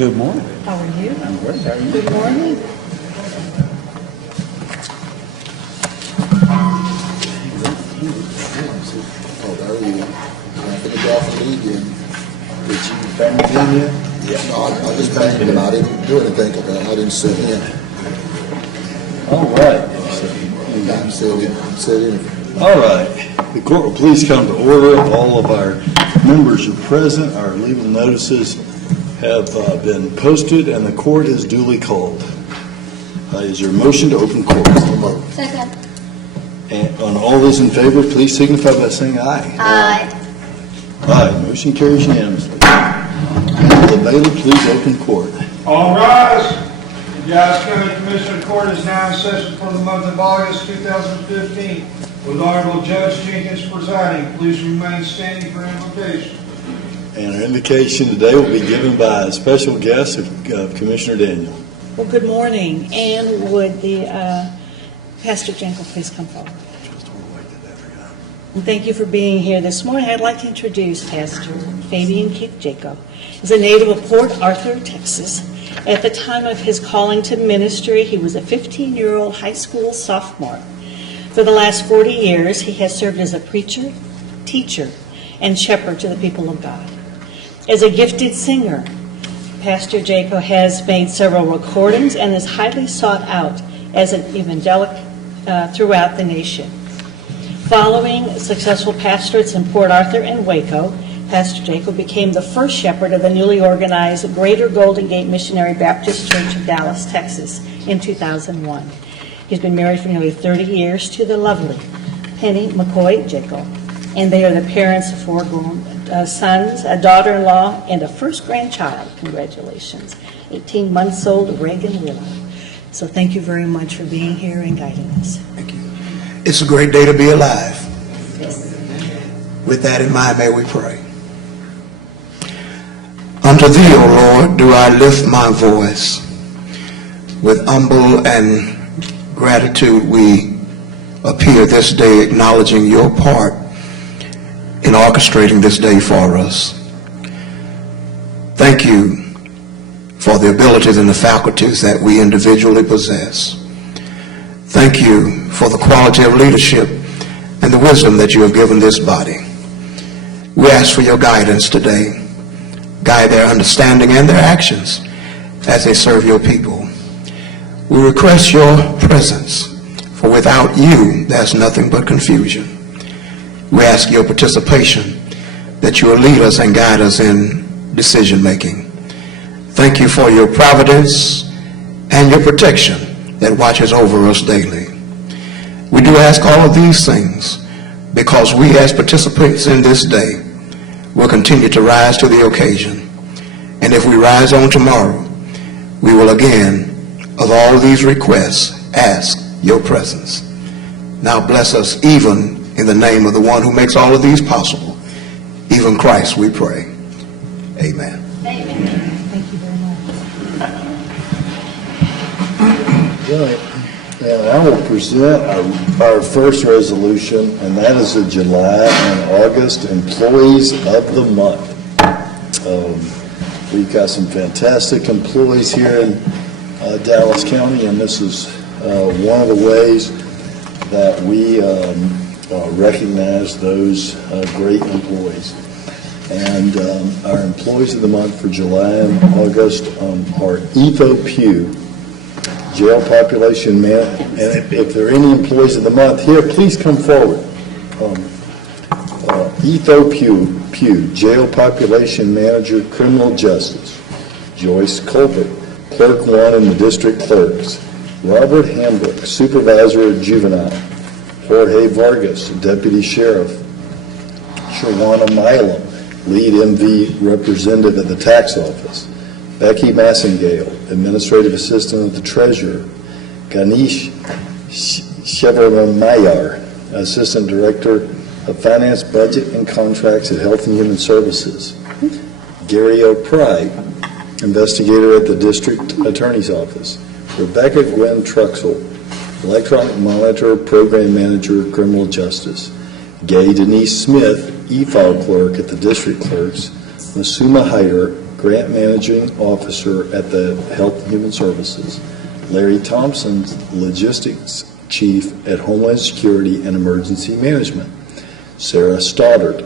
Good morning. How are you? I'm great. How are you? Good morning. Oh, there you go. I'm gonna go off and leave you. Did you bang it in yet? Yeah, no, I just banged him. I didn't do anything to that. I didn't sit in. All right. I didn't sit in. All right. The court will please come to order. All of our members are present. Our legal notices have been posted, and the court is duly called. Is there a motion to open court? Second. And on all those in favor, please signify by saying aye. Aye. Aye. Motion carries unanimously. Will the bailiff please open court? All rise. The Dallas County Commissioner Court is now in session for the month of August 2015. With Honorable Judge Jenkins presiding, please remain standing for invocation. And our invocation today will be given by a special guest of Commissioner Daniel. Well, good morning. And would the Pastor Jenkel please come forward? And thank you for being here this morning. I'd like to introduce Pastor Fabian Keith Jacob. He's a native of Port Arthur, Texas. At the time of his calling to ministry, he was a 15-year-old high school sophomore. For the last 40 years, he has served as a preacher, teacher, and shepherd to the people of God. As a gifted singer, Pastor Jacob has made several recordings and is highly sought out as an evangelic throughout the nation. Following successful pastorates in Port Arthur and Waco, Pastor Jacob became the first shepherd of the newly organized Greater Golden Gate Missionary Baptist Church of Dallas, Texas in 2001. He's been married for nearly 30 years to the lovely Penny McCoy Jacob, and they are the parents of 4 grown sons, a daughter-in-law, and a first grandchild. Congratulations. 18 months old, Reagan Willow. So thank you very much for being here and guiding us. Thank you. It's a great day to be alive. With that in mind, may we pray. Unto thee, O Lord, do I lift my voice. With humble and gratitude we appear this day acknowledging your part in orchestrating this day for us. Thank you for the abilities and the faculties that we individually possess. Thank you for the quality of leadership and the wisdom that you have given this body. We ask for your guidance today. Guide their understanding and their actions as they serve your people. We request your presence, for without you, there's nothing but confusion. We ask your participation, that you will lead us and guide us in decision making. Thank you for your providence and your protection that watches over us daily. We do ask all of these things because we as participants in this day will continue to rise to the occasion. And if we rise on tomorrow, we will again, of all of these requests, ask your presence. Now bless us even in the name of the one who makes all of these possible, even Christ, we pray. Amen. Amen. Thank you very much. Right. And I will present our first resolution, and that is the July and August Employees of the Month. We've got some fantastic employees here in Dallas County, and this is one of the ways that we recognize those great employees. And our Employees of the Month for July and August are Etho Pugh, Jail Population Man, and if there are any Employees of the Month here, please come forward. Etho Pugh, Jail Population Manager, Criminal Justice. Joyce Colbert, Clerk 1 in the District Clerks. Robert Hambrook, Supervisor of Juvenile. Jorge Vargas, Deputy Sheriff. Shawana Milam, Lead MV Representative at the Tax Office. Becky Massingale, Administrative Assistant of the Treasurer. Ganesh Chevrolet-Mayer, Assistant Director of Finance, Budget, and Contracts at Health and Human Services. Gary O'Pride, Investigator at the District Attorney's Office. Rebecca Gwen Truxell, Electronic Monitor Program Manager, Criminal Justice. Gay Denise Smith, E-File Clerk at the District Clerks. Masuma Hyder, Grant Managing Officer at the Health and Human Services. Larry Thompson, Logistics Chief at Homeland Security and Emergency Management. Sarah Stoddard,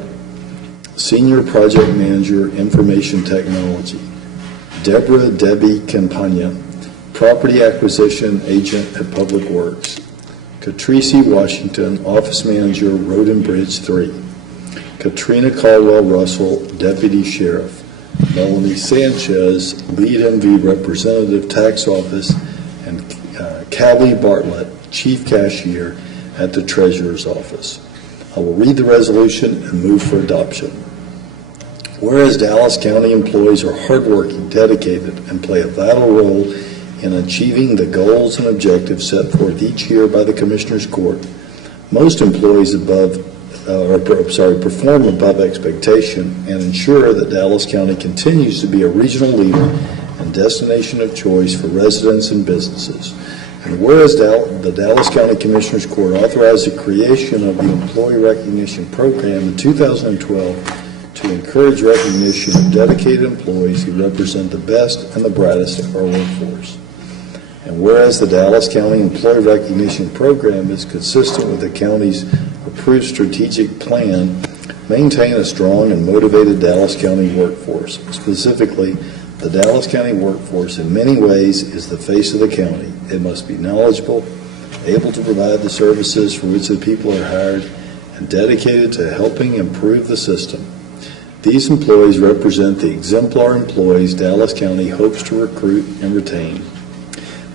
Senior Project Manager, Information Technology. Deborah Debbie Campagna, Property Acquisition Agent at Public Works. Catrice Washington, Office Manager, Road and Bridge 3. Katrina Caldwell Russell, Deputy Sheriff. Melanie Sanchez, Lead MV Representative, Tax Office, and Callie Bartlett, Chief Cashier at the Treasurer's Office. I will read the resolution and move for adoption. Whereas Dallas County employees are hardworking, dedicated, and play a vital role in achieving the goals and objectives set forth each year by the Commissioners Court, most employees perform above expectation and ensure that Dallas County continues to be a regional leader and destination of choice for residents and businesses. And whereas the Dallas County Commissioners Court authorized the creation of the Employee Recognition Program in 2012 to encourage recognition of dedicated employees who represent the best and the brightest of our workforce. And whereas the Dallas County Employee Recognition Program is consistent with the county's approved strategic plan, maintain a strong and motivated Dallas County workforce. Specifically, the Dallas County workforce in many ways is the face of the county. It must be knowledgeable, able to provide the services for which the people are hired, and dedicated to helping improve the system. These employees represent the exemplar employees Dallas County hopes to recruit and retain.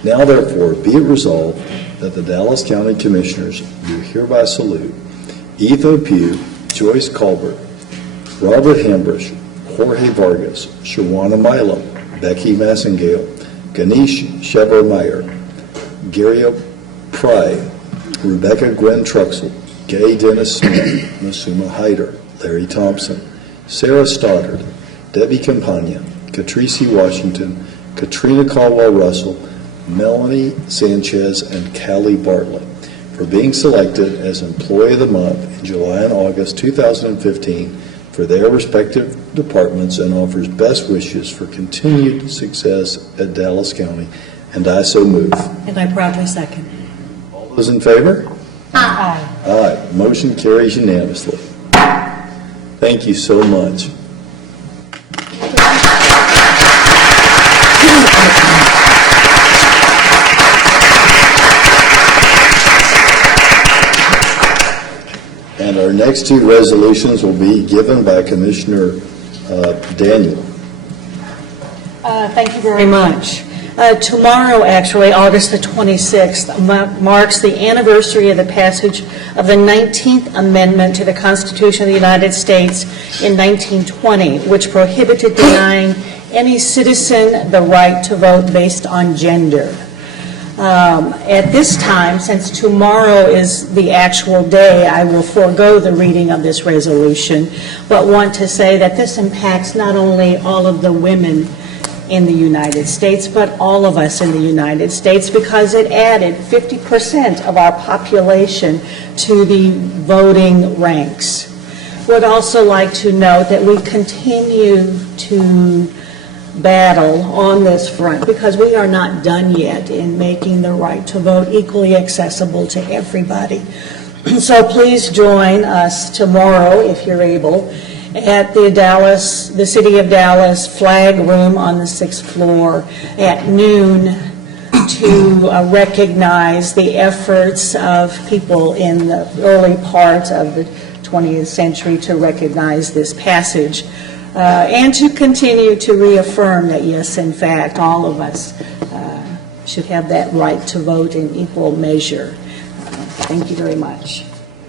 Now therefore, be it resolved that the Dallas County Commissioners do hereby salute Etho Pugh, Joyce Colbert, Robert Hambrish, Jorge Vargas, Shawana Milam, Becky Massengale, Ganesh Shevermeyer, Gary Pry, Rebecca Gwen Truxell, Gay Dennis Smith, Masuma Hyder, Larry Thompson, Sarah Stoddard, Debbie Campagna, Catrice Washington, Katrina Caldwell Russell, Melanie Sanchez, and Callie Bartlett for being selected as Employee of the Month in July and August 2015 for their respective departments, and offers best wishes for continued success at Dallas County. And I so move. And I proudly second. All those in favor? Aye. Aye. Motion carries unanimously. Thank you so much. And our next two resolutions will be given by Commissioner Daniel. Thank you very much. Tomorrow, actually, August the 26th, marks the anniversary of the passage of the 19th Amendment to the Constitution of the United States in 1920, which prohibited denying any citizen the right to vote based on gender. At this time, since tomorrow is the actual day, I will forego the reading of this resolution, but want to say that this impacts not only all of the women in the United States, but all of us in the United States, because it added 50% of our population to the voting ranks. Would also like to note that we continue to battle on this front because we are not done yet in making the right to vote equally accessible to everybody. So please join us tomorrow, if you're able, at the City of Dallas Flag Room on the 6th floor at noon to recognize the efforts of people in the early part of the 20th century to recognize this passage and to continue to reaffirm that, yes, in fact, all of us should have that right to vote in equal measure. Thank you very much.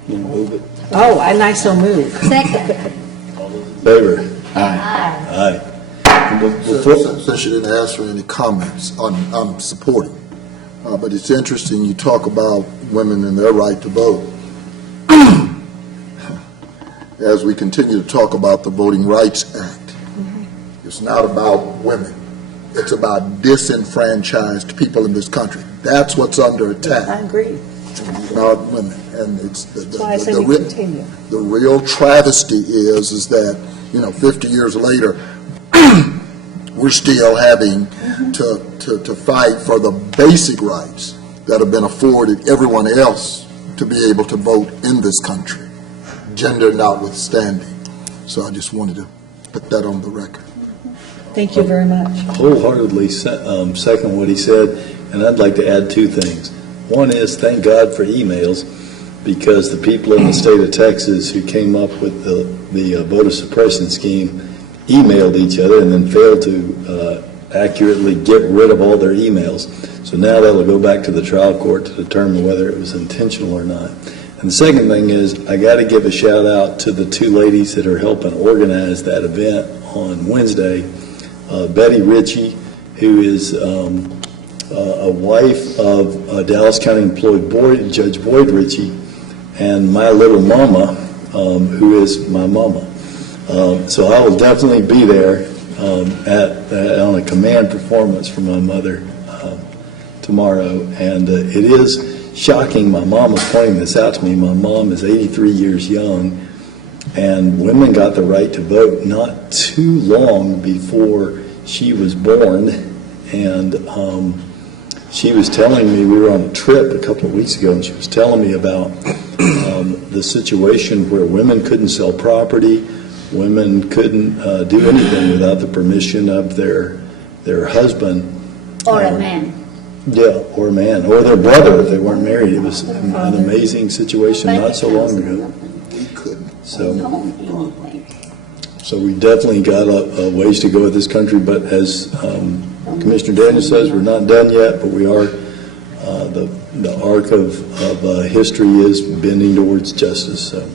You move it. Oh, and I so move. Second. Favor? Aye. Since you didn't ask for any comments, I'm supporting. But it's interesting you talk about women and their right to vote. As we continue to talk about the Voting Rights Act, it's not about women. It's about disenfranchised people in this country. That's what's under attack. I agree. Not women. And it's That's why I say we continue. the real travesty is that, 50 years later, we're still having to fight for the basic rights that have been afforded everyone else to be able to vote in this country, gender notwithstanding. So I just wanted to put that on the record. Thank you very much. Wholeheartedly second what he said, and I'd like to add two things. One is, thank God for emails, because the people in the state of Texas who came up with the voter suppression scheme emailed each other and then failed to accurately get rid of all their emails. So now that'll go back to the trial court to determine whether it was intentional or not. And the second thing is, I got to give a shout out to the two ladies that are helping organize that event on Wednesday. Betty Ritchie, who is a wife of Dallas County employee Judge Boyd Ritchie, and my little mama, who is my mama. So I will definitely be there on a command performance for my mother tomorrow. And it is shocking. My mom was pointing this out to me. My mom is 83 years young, and women got the right to vote not too long before she was born. And she was telling me, we were on a trip a couple of weeks ago, and she was telling me about the situation where women couldn't sell property, women couldn't do anything without the permission of their husband. Or a man. Yeah, or a man, or their brother if they weren't married. It was an amazing situation not so long ago. We couldn't. So Anything. we definitely got a ways to go with this country, but as Commissioner Daniel says, we're not done yet, but we are. The arc of history is bending towards justice. So.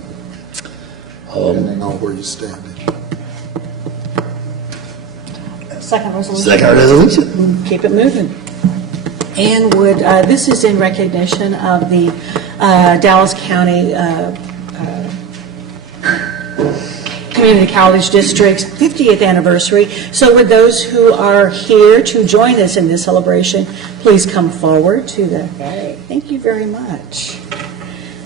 Depending on where you're standing. Second resolution. Second resolution. Keep it moving. And this is in recognition of the Dallas County Community College District's 50th anniversary. So would those who are here to join us in this celebration, please come forward to the, thank you very much.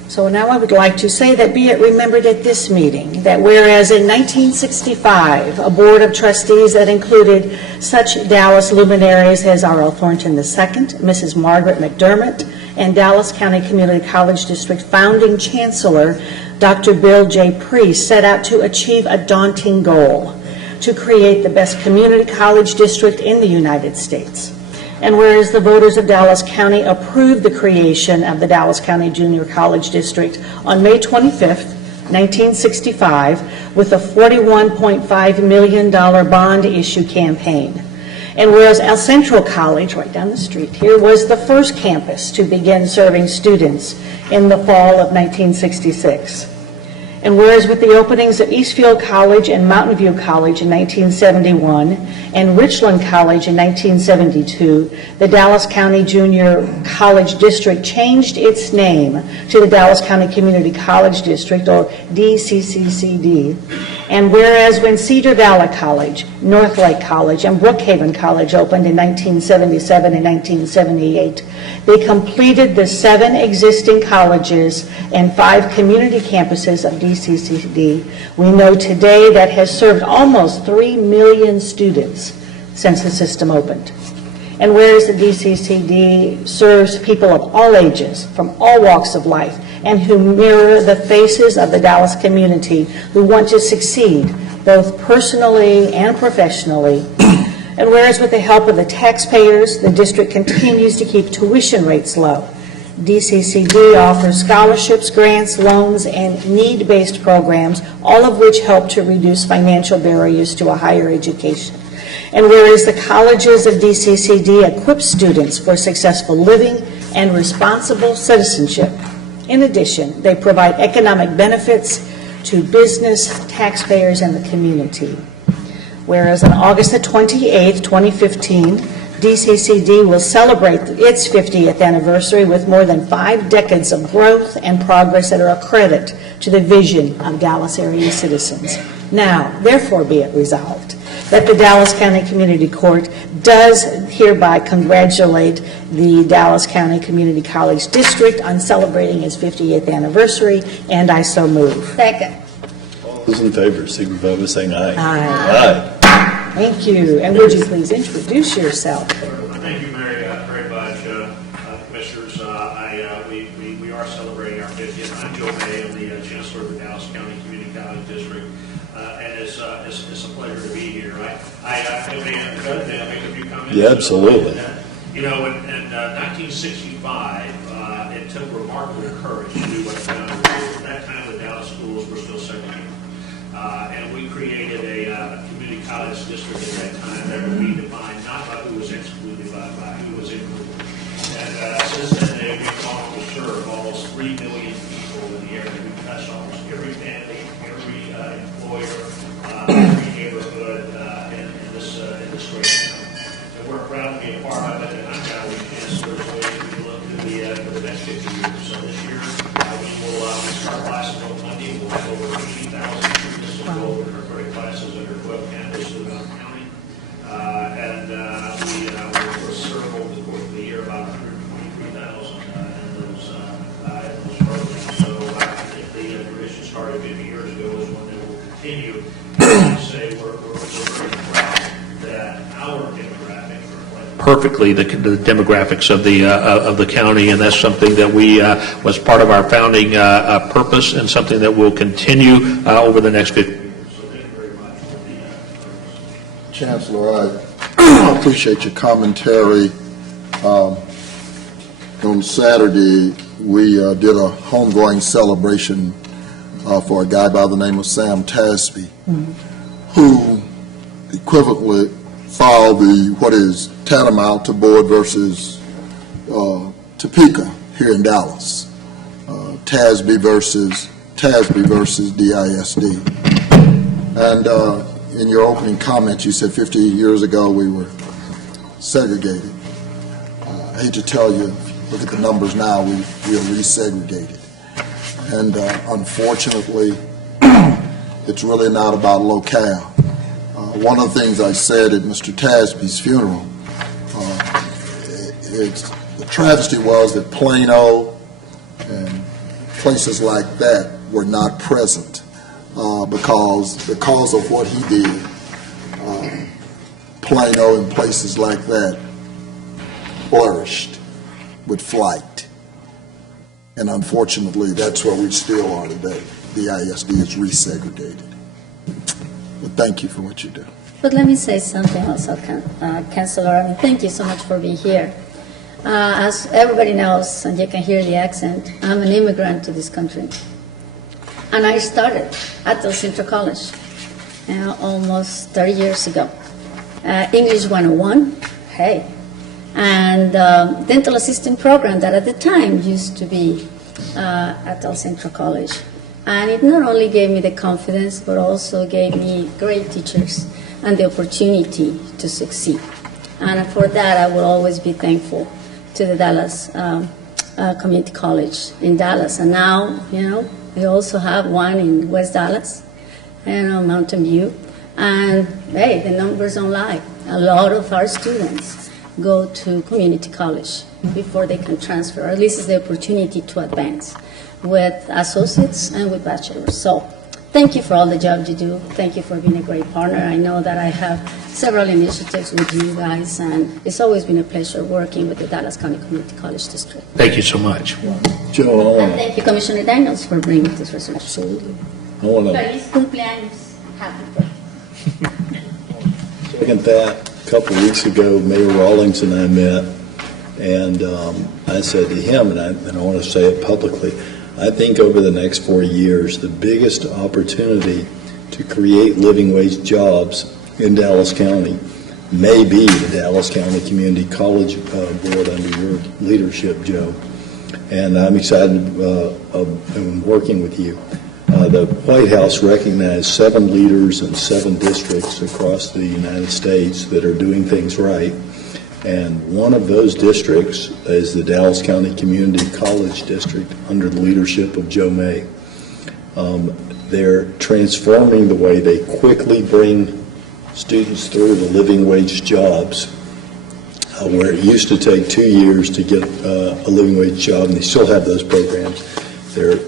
So now I would like to say that be it remembered at this meeting that whereas in 1965, a board of trustees that included such Dallas luminaries as R.L. Thornton II, Mrs. Margaret McDermott, and Dallas County Community College District founding chancellor, Dr. Bill J. Priest, set out to achieve a daunting goal, to create the best community college district in the United States. And whereas the voters of Dallas County approved the creation of the Dallas County Junior College District on May 25th, 1965, with a $41.5 million bond issue campaign. And whereas El Centro College, right down the street here, was the first campus to begin serving students in the fall of 1966. And whereas with the openings of Eastfield College and Mountain View College in 1971 and Richland College in 1972, the Dallas County Junior College District changed its name to the Dallas County Community College District, or DCCCD. And whereas when Cedar Valley College, Northlake College, and Brookhaven College opened in 1977 and 1978, they completed the 7 existing colleges and 5 community campuses of DCCD. We know today that has served almost 3 million students since the system opened. And whereas the DCCD serves people of all ages, from all walks of life, and who mirror the faces of the Dallas community who want to succeed both personally and professionally. And whereas with the help of the taxpayers, the district continues to keep tuition rates low. DCCD offers scholarships, grants, loans, and need-based programs, all of which help to reduce financial barriers to a higher education. And whereas the colleges of DCCD equip students for successful living and responsible citizenship. In addition, they provide economic benefits to business, taxpayers, and the community. Whereas on August the 28th, 2015, DCCD will celebrate its 50th anniversary with more than 5 decades of growth and progress that are a credit to the vision of Dallas area citizens. Now, therefore be it resolved that the Dallas County Community Court does hereby congratulate the Dallas County Community College District on celebrating its 50th anniversary, and I so move. Second. All those in favor, signify by saying aye. Aye. Aye. Thank you. And would you please introduce yourself? Thank you, Mary, very much. Commissioners, we are celebrating our 50th. I'm Joe May. I'm the Chancellor of the Dallas County Community College District, and it's a pleasure to be here. May I make a few comments? Yeah, absolutely. You know, in 1965, it took remarkable courage to do what it's done. At that time, the Dallas schools were still segregated. And we created a community college district at that time that would be defined not by who was excluded, but by who was included. And since then, they've gone on to serve almost 3 million people in the area. We've touched almost every family, every employer, every neighborhood in this great town. And we're proud to be a part of it, and I'm proud we can serve the look to the next 50 years. So this year, we will start classes on Monday. We'll have over 80,000 students to go over their 30 classes under 12 campuses throughout the county. We will serve over the course of the year about 123,000 in those programs. So if the tradition started 50 years ago, is one that will continue. I say we're very proud that our demographic reflects perfectly the demographics of the county, and that's something that we was part of our founding purpose, and something that will continue over the next 50 years. So thank you very much for the Chancellor, I appreciate your commentary. On Saturday, we did a homegoing celebration for a guy by the name of Sam Tasby, who equivalently filed what is tantamount to Board versus Topeka here in Dallas. Tasby versus DISD. And in your opening comments, you said 50 years ago we were segregated. I hate to tell you, look at the numbers now, we are resegregated. And unfortunately, it's really not about locale. One of the things I said at Mr. Tasby's funeral, the travesty was that Plano and places like that were not present because of what he did. Plano and places like that flourished with flight. And unfortunately, that's where we still are today. The ISD is resegregated. But thank you for what you do. But let me say something also, Councilor. I mean, thank you so much for being here. As everybody knows, and you can hear the accent, I'm an immigrant to this country. And I started at El Centro College almost 30 years ago. English 101, hey. And dental assistant program that at the time used to be at El Centro College. And it not only gave me the confidence, but also gave me great teachers and the opportunity to succeed. And for that, I will always be thankful to the Dallas Community College in Dallas. And now, we also have one in West Dallas, Mountain View. And, hey, the numbers don't lie. A lot of our students go to community college before they can transfer, or at least it's the opportunity to advance with associates and with bachelors. So thank you for all the job you do. Thank you for being a great partner. I know that I have several initiatives with you guys, and it's always been a pleasure working with the Dallas County Community College District. Thank you so much. Joe, And thank you, Commissioner Daniels, for bringing this resolution. absolutely. I want to Feliz cumpleaños. Happy birthday. second that. A couple of weeks ago, Mayor Rawlings and I met, and I said to him, and I want to say it publicly, I think over the next 4 years, the biggest opportunity to create living wage jobs in Dallas County may be the Dallas County Community College Board under your leadership, Joe. And I'm excited of working with you. The White House recognized 7 leaders in 7 districts across the United States that are doing things right. And one of those districts is the Dallas County Community College District under the leadership of Joe May. They're transforming the way they quickly bring students through the living wage jobs, where it used to take 2 years to get a living wage job, and they still have those programs. They're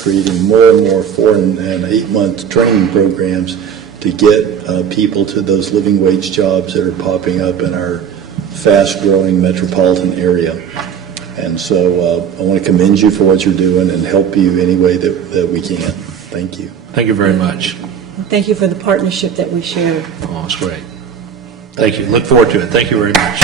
creating more and more 4- and 8-month training programs to get people to those living wage jobs that are popping up in our fast-growing metropolitan area. And so I want to commend you for what you're doing and help you any way that we can. Thank you. Thank you very much. Thank you for the partnership that we share. Oh, it's great. Thank you. Look forward to it. Thank you very much.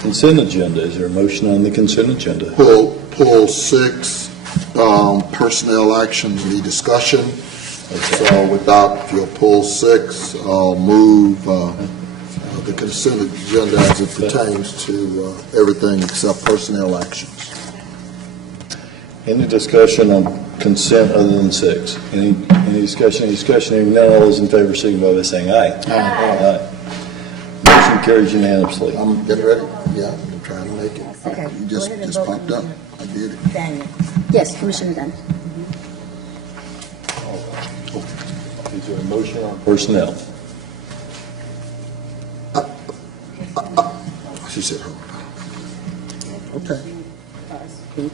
Consent agenda. Is there a motion on the consent agenda? Pull 6, personnel actions, any discussion. So without, if you'll pull 6, I'll move the consent agenda as it pertains to everything except personnel actions. Any discussion on consent other than 6? Any discussion? Any discussion? Hearing none, all those in favor signify by saying aye. Aye. Motion carries unanimously. I'm getting ready? Yeah, I'm trying to make it. Okay. You just popped up. I did it. Daniel. Yes, Commissioner Daniel. Is there a motion on personnel? She said, hold on. Okay. Speak.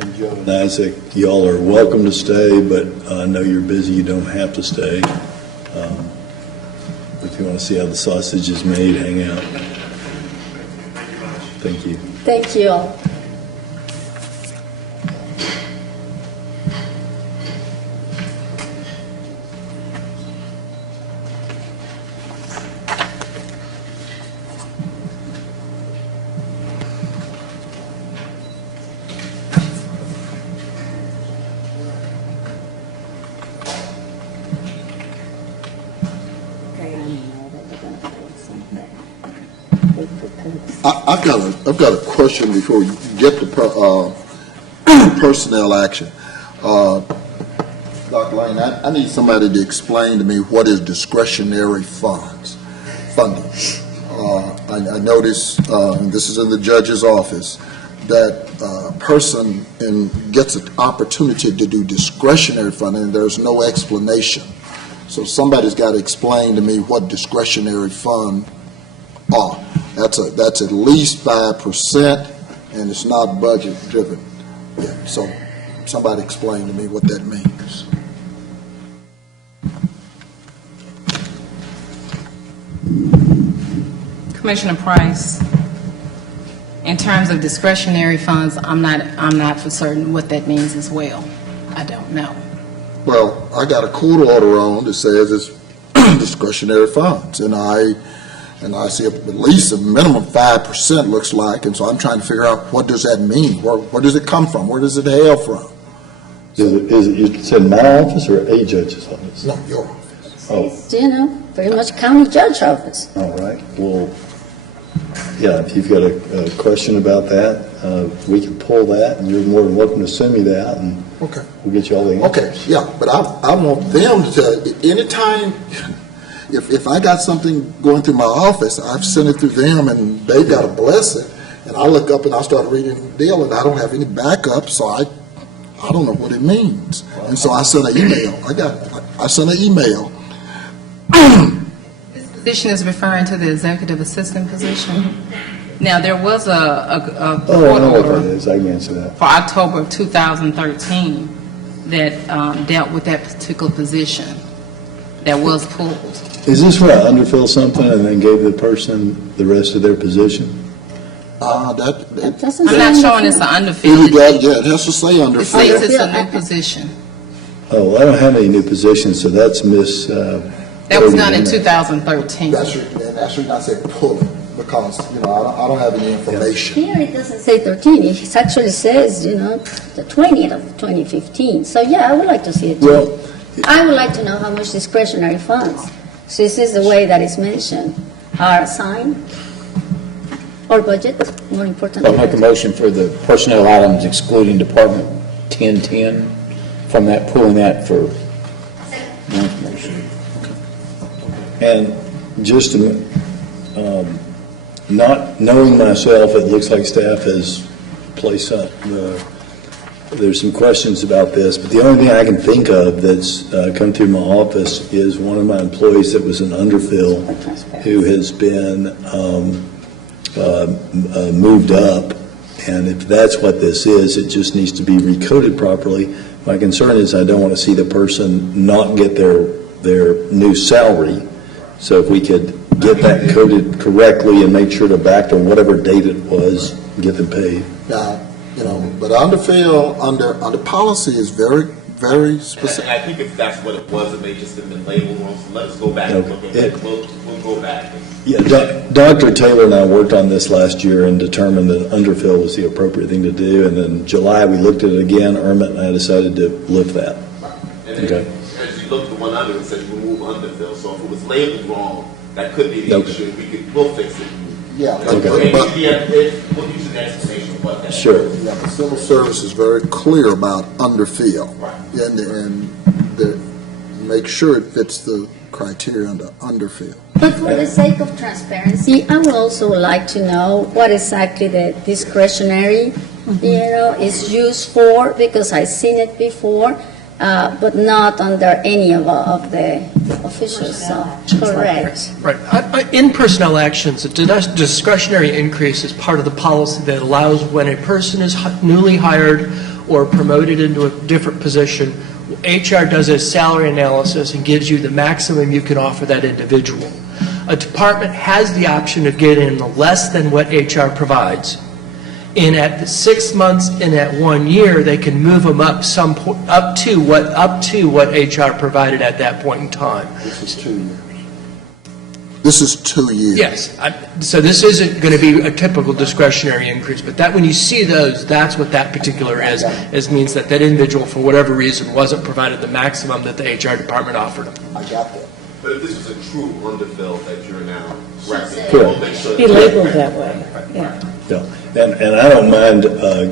And Joe and Isaac, y'all are welcome to stay, but I know you're busy, you don't have to stay. If you want to see how the sausage is made, hang out. Thank you. Thank you all. I've got a question before you get to personnel action. Dr. Lane, I need somebody to explain to me what is discretionary funding. I noticed, and this is in the judge's office, that a person gets an opportunity to do discretionary funding, and there's no explanation. So somebody's got to explain to me what discretionary fund are. That's at least 5%, and it's not budget driven. Yeah, so somebody explain to me what that means. Commissioner Price, in terms of discretionary funds, I'm not for certain what that means as well. I don't know. Well, I got a court order on that says it's discretionary funds, and I see at least a minimum 5% looks like, and so I'm trying to figure out what does that mean? Where does it come from? Where does it hail from? Is it, you said my office or a judge's office? No, your office. Oh, You know, very much county judge office. all right. Well, yeah, if you've got a question about that, we can pull that, and you're more than welcome to send me that, and Okay. we'll get you all the answers. Okay, yeah, but I want them to, anytime, if I got something going through my office, I've sent it through them, and they've got to bless it, and I look up and I start reading the deal, and I don't have any backup, so I don't know what it means. And so I sent an email. I sent an email. This position is referring to the executive assistant position. Now, there was a Oh, I court know what that order is. I can answer that. for October of 2013 that dealt with that particular position that was pulled. Is this where I underfilled something and then gave the person the rest of their position? That That doesn't I'm not sound showing it's like- an either underfilled. that, yeah, it has to say under. It says it's a new position. Oh, well, I don't have any new positions, so that's Miss. That was done in 2013. That's the reason I said pull it, because, I don't have any information. Here it doesn't say 13, it actually says, the 20th of 2015. So yeah, I would like to see it Well, too. I would like to know how much discretionary funds, so this is the way that it's mentioned, are assigned, or budget, more importantly. I'll make a motion for the personnel items excluding Department 1010 from that, pulling that for more information. and just not knowing myself, it looks like staff has placed the there's some questions about this, but the only thing I can think of that's come through my office is one of my employees that was an underfill who has been moved up, and if that's what this is, it just needs to be recoded properly. My concern is I don't want to see the person not get their new salary, so if we could get that coded correctly and make sure to back to whatever date it was, get them paid. Now, but underfill, under policy is very, very specific. And I think if that's what it was, it may just have been labeled wrong, so let us go back and look at it. We'll go back. Yeah, Dr. Taylor and I worked on this last year and determined that underfill was the appropriate thing to do, and then July, we looked at it again, Ermit and I decided to lift that. And Okay. as you look at the one under, it says remove underfill, so if it was labeled wrong, that could be the Okay. issue, we'll fix it. Yeah, Okay. but We'll use an explanation of what that is. Sure. yeah, the civil service is very clear about underfill. And make sure it fits the criteria under underfill. But for the sake of transparency, I would also like to know what exactly the discretionary, is used for, because I've seen it before, but not under any of the officials, so, correct. Right. In personnel actions, a discretionary increase is part of the policy that allows when a person is newly hired or promoted into a different position, HR does a salary analysis and gives you the maximum you can offer that individual. A department has the option of getting less than what HR provides. And at the 6 months and at 1 year, they can move them up up to what HR provided at that point in time. This is 2 years. This is 2 years. Yes, so this isn't going to be a typical discretionary increase, but that, when you see those, that's what that particular is means that that individual, for whatever reason, wasn't provided the maximum that the HR department offered them. I got that. But if this was a true underfill that you're now correcting, Correct. we'll make sure. Be labeled that way, yeah. Yeah, and I don't mind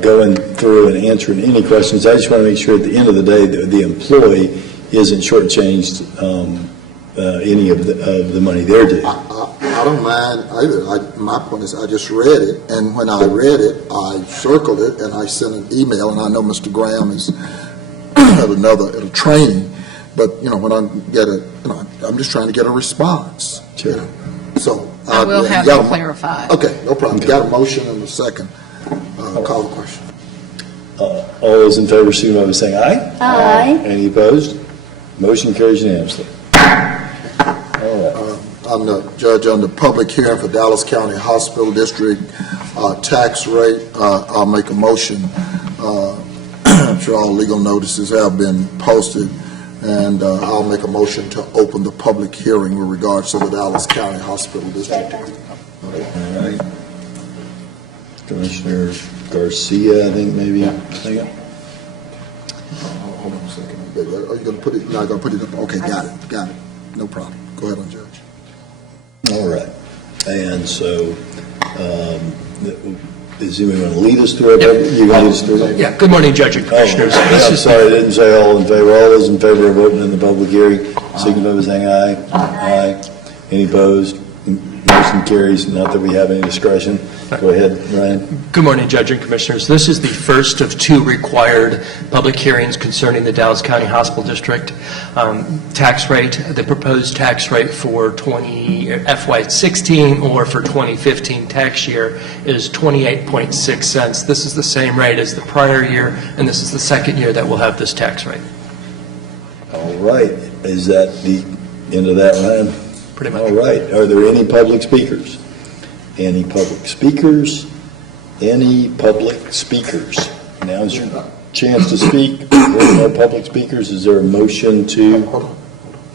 going through and answering any questions. I just want to make sure at the end of the day, the employee isn't shortchanged any of the money they're due. I don't mind either. My point is, I just read it, and when I read it, I circled it, and I sent an email, and I know Mr. Graham is at a training, but, when I get I'm just trying to get a response. Sure. So. I will have it clarified. Okay, no problem. Got a motion and a second. Call the question. All those in favor, signify by saying aye. Aye. Any opposed? Motion carries unanimously. All right. I'm the judge on the public hearing for Dallas County Hospital District tax rate. I'll make a motion. I'm sure all legal notices have been posted, and I'll make a motion to open the public hearing with regards to the Dallas County Hospital District. All right. Commissioner Garcia, I think, maybe. Hold on a second. Are you going to put it, you're not going to put it up? Okay, got it. No problem. Go ahead, Judge. All right. And so, is anyone going to lead us through it? You going to lead us through it? Yeah, good morning, Judge and Commissioners. Oh, I'm sorry, I didn't say all in favor. All those in favor of opening the public hearing, signify by saying aye. Aye. Any opposed? Motion carries. Not that we have any discretion. Go ahead, Ryan. Good morning, Judge and Commissioners. This is the first of 2 required public hearings concerning the Dallas County Hospital District tax rate. The proposed tax rate for FY16 or for 2015 tax year is 28.6 cents. This is the same rate as the prior year, and this is the second year that we'll have this tax rate. All right. Is that the end of that, Ryan? Pretty much. All right. Are there any public speakers? Any public speakers? Any public speakers? Now's your chance to speak. There are no public speakers. Is there a motion to? Hold on.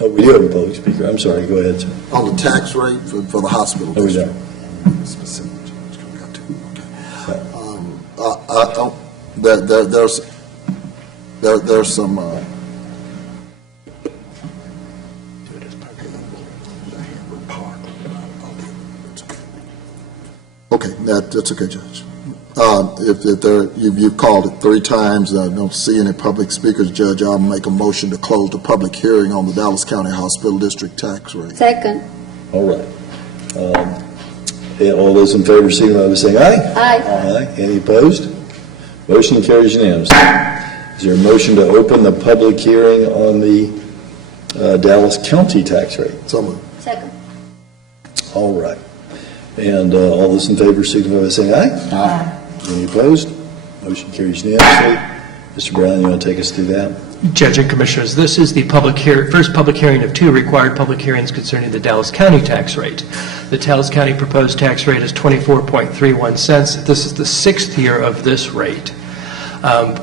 Oh, we do have a public speaker. I'm sorry. Go ahead, sir. On the tax rate for the hospital Oh, we district. don't. Specific. We got two. Okay. There's some. Okay, that's okay, Judge. If you've called it 3 times, I don't see any public speakers, Judge, I'll make a motion to close the public hearing on the Dallas County Hospital District tax rate. Second. All right. All those in favor, signify by saying aye. Aye. Aye. Any opposed? Motion carries unanimously. Is there a motion to open the public hearing on the Dallas County tax rate? So moved. Second. All right. And all those in favor signify by saying aye. Aye. Any opposed? Motion carries unanimously. Mr. Brown, you want to take us through that? Judge and Commissioners, this is the first public hearing of 2 required public hearings concerning the Dallas County tax rate. The Dallas County proposed tax rate is 24.31 cents. This is the 6th year of this rate.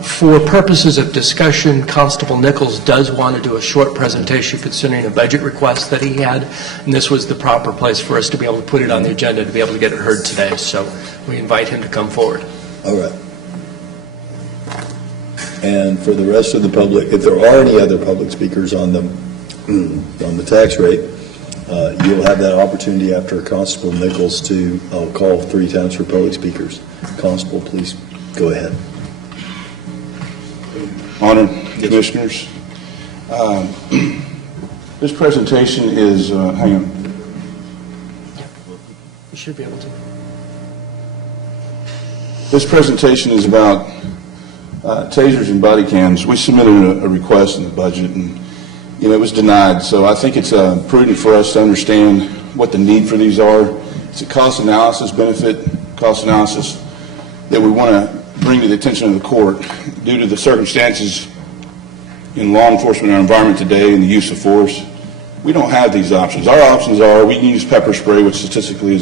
For purposes of discussion, Constable Nichols does want to do a short presentation concerning a budget request that he had, and this was the proper place for us to be able to put it on the agenda to be able to get it heard today. So we invite him to come forward. All right. And for the rest of the public, if there are any other public speakers on the tax rate, you'll have that opportunity after Constable Nichols to, I'll call 3 times for public speakers. Constable, please go ahead. Honored Commissioners, this presentation is, hang on. You should be able to. This presentation is about tasers and body cams. We submitted a request in the budget, and it was denied. So I think it's prudent for us to understand what the need for these are. It's a cost analysis, benefit cost analysis that we want to bring to the attention of the court due to the circumstances in law enforcement and our environment today and the use of force. We don't have these options. Our options are we can use pepper spray, which statistically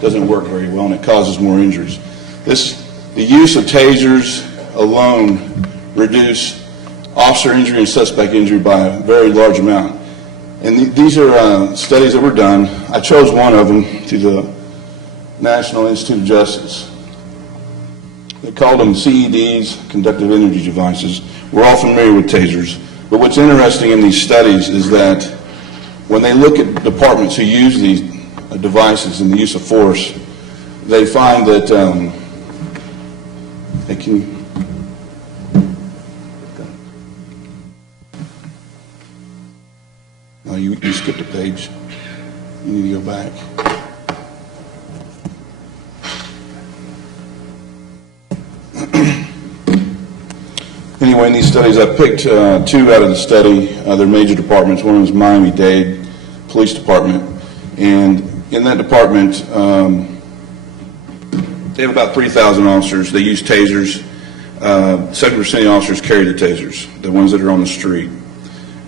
doesn't work very well, and it causes more injuries. The use of tasers alone reduce officer injury and suspect injury by a very large amount. And these are studies that were done. I chose one of them through the National Institute of Justice. They called them CEDs, conductive energy devices. We're all familiar with tasers. But what's interesting in these studies is that when they look at departments who use these devices and the use of force, they find that they can... Oh, you skipped a page. You need to go back. Anyway, in these studies, I picked 2 out of the study. They're major departments. One was Miami-Dade Police Department. And in that department, they have about 3,000 officers. They use tasers. 70% of the officers carry the tasers, the ones that are on the street.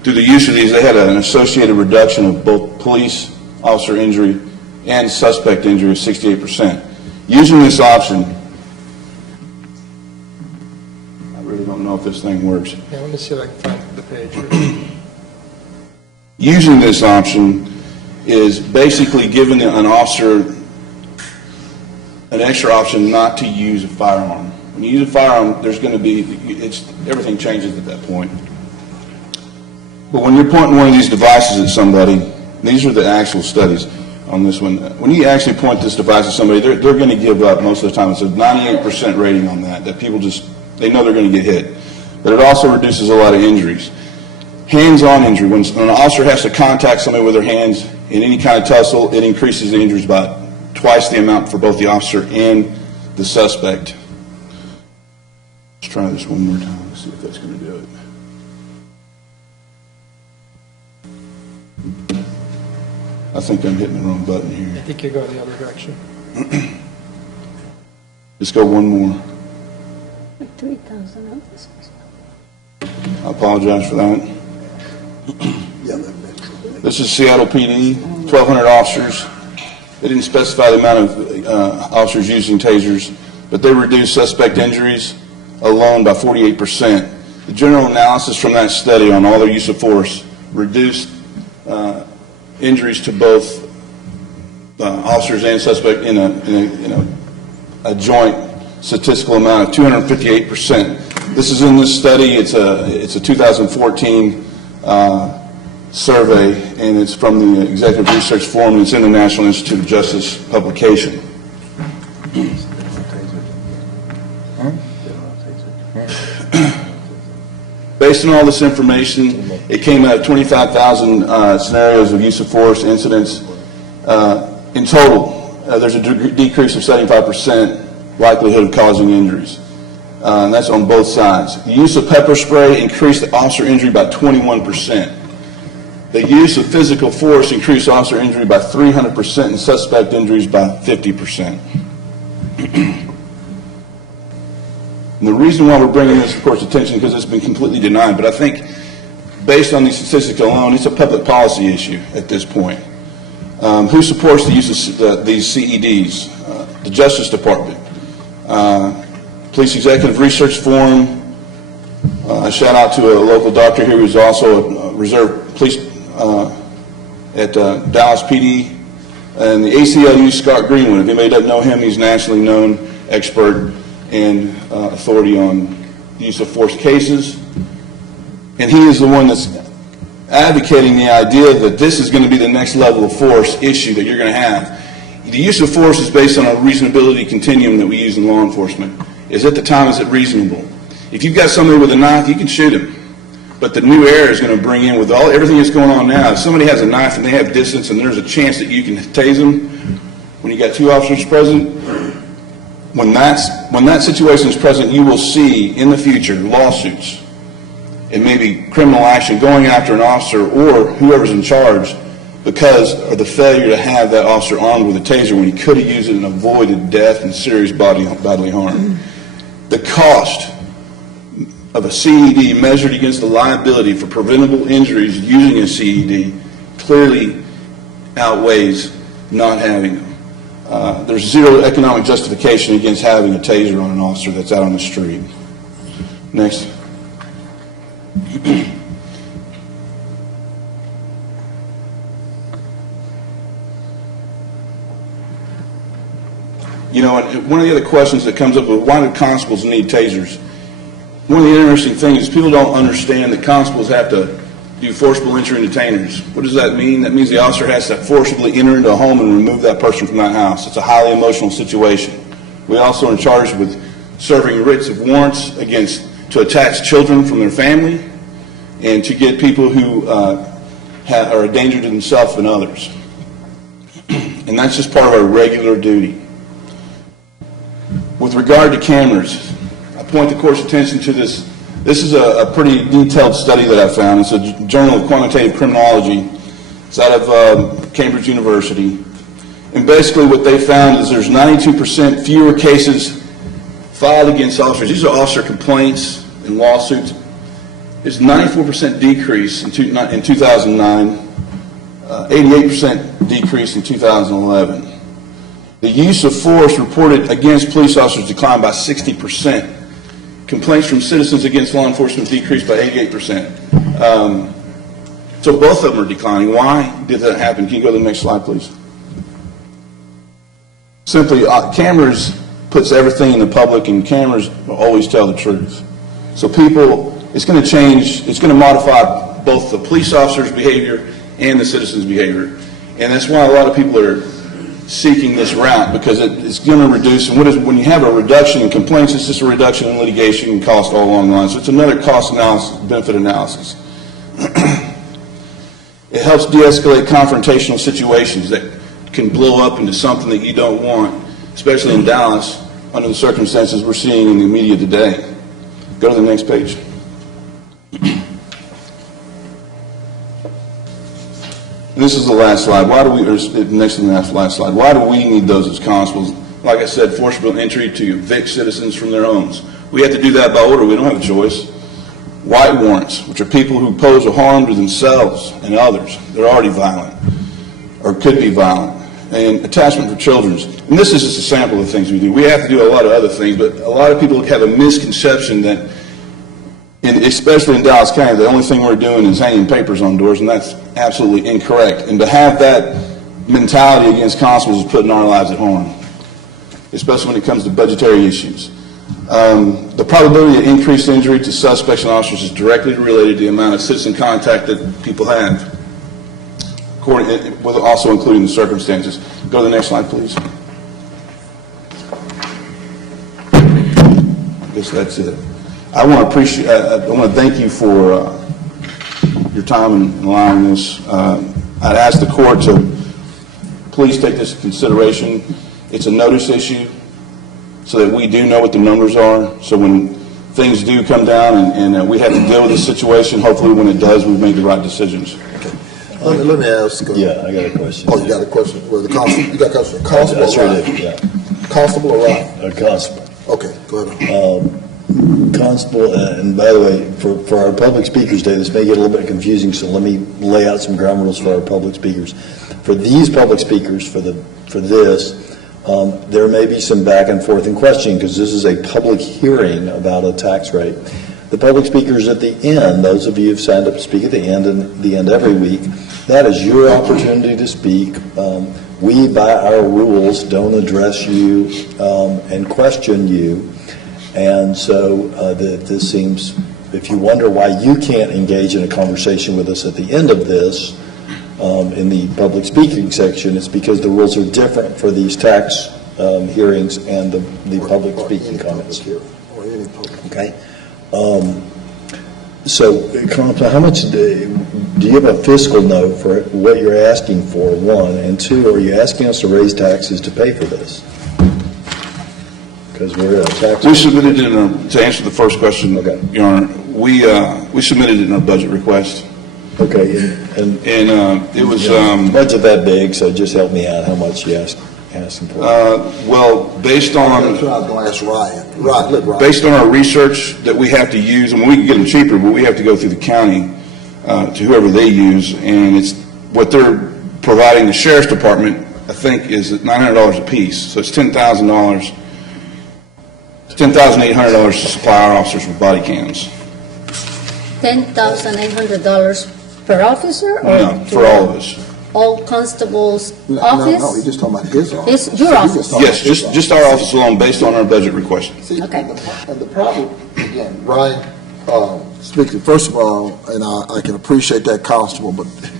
Through the use of these, they had an associated reduction of both police officer injury and suspect injury of 68%. Using this option, I really don't know if this thing works. Yeah, let me see if I can find the page. Using this option is basically giving an officer an extra option not to use a firearm. When you use a firearm, there's going to be, everything changes at that point. But when you're pointing one of these devices at somebody, these are the actual studies on this one. When you actually point this device at somebody, they're going to give up most of the time. It's a 98% rating on that people they know they're going to get hit. But it also reduces a lot of injuries. Hands-on injury, when an officer has to contact somebody with their hands in any kind of tussle, it increases the injuries by twice the amount for both the officer and the suspect. Let's try this one more time. Let's see if that's going to do it. I think I'm hitting the wrong button here. I think you're going the other direction. Let's go one more. 3,000 officers. I apologize for that. This is Seattle PD, 1,200 officers. They didn't specify the amount of officers using tasers, but they reduced suspect injuries alone by 48%. The general analysis from that study on all their use of force reduced injuries to both officers and suspect in a joint statistical amount of 258%. This is in this study. It's a 2014 survey, and it's from the Executive Research Forum, and it's in the National Institute of Justice publication. Based on all this information, it came out of 25,000 scenarios of use of force incidents. In total, there's a decrease of 75% likelihood of causing injuries. and that's on both sides. The use of pepper spray increased the officer injury by 21%. The use of physical force increased officer injury by 300% and suspect injuries by 50%. And the reason why we're bringing this to court's attention is because it's been completely denied, but I think based on these statistics alone, it's a public policy issue at this point. Who supports the use of these CEDs? The Justice Department. Police Executive Research Forum. A shout out to a local doctor here who's also a reserve police at Dallas PD. And the ACLU, Scott Greenwood. If anybody doesn't know him, he's nationally known expert and authority on the use of force cases. And he is the one that's advocating the idea that this is going to be the next level of force issue that you're going to have. The use of force is based on a reasonability continuum that we use in law enforcement. Is at the time, is it reasonable? If you've got somebody with a knife, you can shoot him. But the new era is going to bring in, with everything that's going on now, if somebody has a knife and they have distance and there's a chance that you can tase them, when you got two officers present, when that situation is present, you will see in the future lawsuits and maybe criminal action going after an officer or whoever's in charge because of the failure to have that officer armed with a taser when he could have used it and avoided death and serious bodily harm. The cost of a CED measured against the liability for preventable injuries using a CED clearly outweighs not having them. There's zero economic justification against having a taser on an officer that's out on the street. Next. You know, one of the other questions that comes up is why do constables need tasers? One of the interesting things is people don't understand that constables have to do forcible entry and detainers. What does that mean? That means the officer has to forcibly enter into a home and remove that person from that house. It's a highly emotional situation. We also are charged with serving writs of warrants to attach children from their family and to get people who are a danger to themselves and others. And that's just part of our regular duty. With regard to cameras, I point the court's attention to this. This is a pretty detailed study that I found. It's a Journal of Quantitative Criminology. It's out of Cambridge University. And basically what they found is there's 92% fewer cases filed against officers. These are officer complaints and lawsuits. There's a 94% decrease in 2009, 88% decrease in 2011. The use of force reported against police officers declined by 60%. Complaints from citizens against law enforcement decreased by 88%. So both of them are declining. Why did that happen? Can you go to the next slide, please? Simply, cameras puts everything in the public, and cameras always tell the truth. So people, it's going to change, it's going to modify both the police officer's behavior and the citizen's behavior. And that's why a lot of people are seeking this route, because it's going to reduce, and when you have a reduction in complaints, it's just a reduction in litigation and cost all along the line. So it's another cost analysis, benefit analysis. It helps de-escalate confrontational situations that can blow up into something that you don't want, especially in Dallas, under the circumstances we're seeing in the media today. Go to the next page. This is the last slide. Next to the last slide. Why do we need those as constables? Like I said, forcible entry to evict citizens from their homes. We have to do that by order. We don't have a choice. White warrants, which are people who pose a harm to themselves and others. They're already violent or could be violent. And attachment for children. And this is just a sample of things we do. We have to do a lot of other things, but a lot of people have a misconception that, especially in Dallas County, the only thing we're doing is hanging papers on doors, and that's absolutely incorrect. And to have that mentality against constables is putting our lives at harm, especially when it comes to budgetary issues. The probability of increased injury to suspects and officers is directly related to the amount of citizen contact that people have, also including the circumstances. Go to the next slide, please. I guess that's it. I want to thank you for your time in allowing this. I'd ask the court to please take this into consideration. It's a notice issue. so that we do know what the numbers are. So when things do come down and we have to deal with the situation, hopefully when it does, we've made the right decisions. Let me ask. Yeah, I got a question. Oh, you got a question? Well, the constable, you got a question? Constable I sure or do, Ryan? yeah. Constable or Ryan? A constable. Okay, go ahead. Constable, and by the way, for our public speakers today, this may get a little bit confusing, so let me lay out some ground rules for our public speakers. For these public speakers, for this, there may be some back and forth in questioning, because this is a public hearing about a tax rate. The public speakers at the end, those of you who've signed up to speak at the end and the end every week, that is your opportunity to speak. We, by our rules, don't address you and question you. And so this seems, if you wonder why you can't engage in a conversation with us at the end of this, in the public speaking section, it's because the rules are different for these tax hearings and the public speaking comments. Or any public. Okay? So, Constable, how much, do you have a fiscal note for what you're asking for, one? And two, are you asking us to raise taxes to pay for this? Because we're a tax. We submitted it in our, to answer the first question, Okay. Your Honor, we submitted it in our budget request. Okay, and And it was, budget that big, so just help me out, how much you asking for? well, based on, That's what I was going to ask Ryan. Ryan, let Ryan. based on our research that we have to use, and we can get them cheaper, but we have to go through the county to whoever they use, and it's, what they're providing the sheriff's department, I think, is at $900 apiece, so it's $10,000, $10,800 to supply our officers with body cams. $10,800 per officer? Or No, for all of us. all constables' No, office? no, he's just talking about his office. It's your So he's office. just talking Yes, about his just our office alone, based on our budget request. See, Okay. and the problem, again, Ryan, speaking, first of all, and I can appreciate that, Constable, but the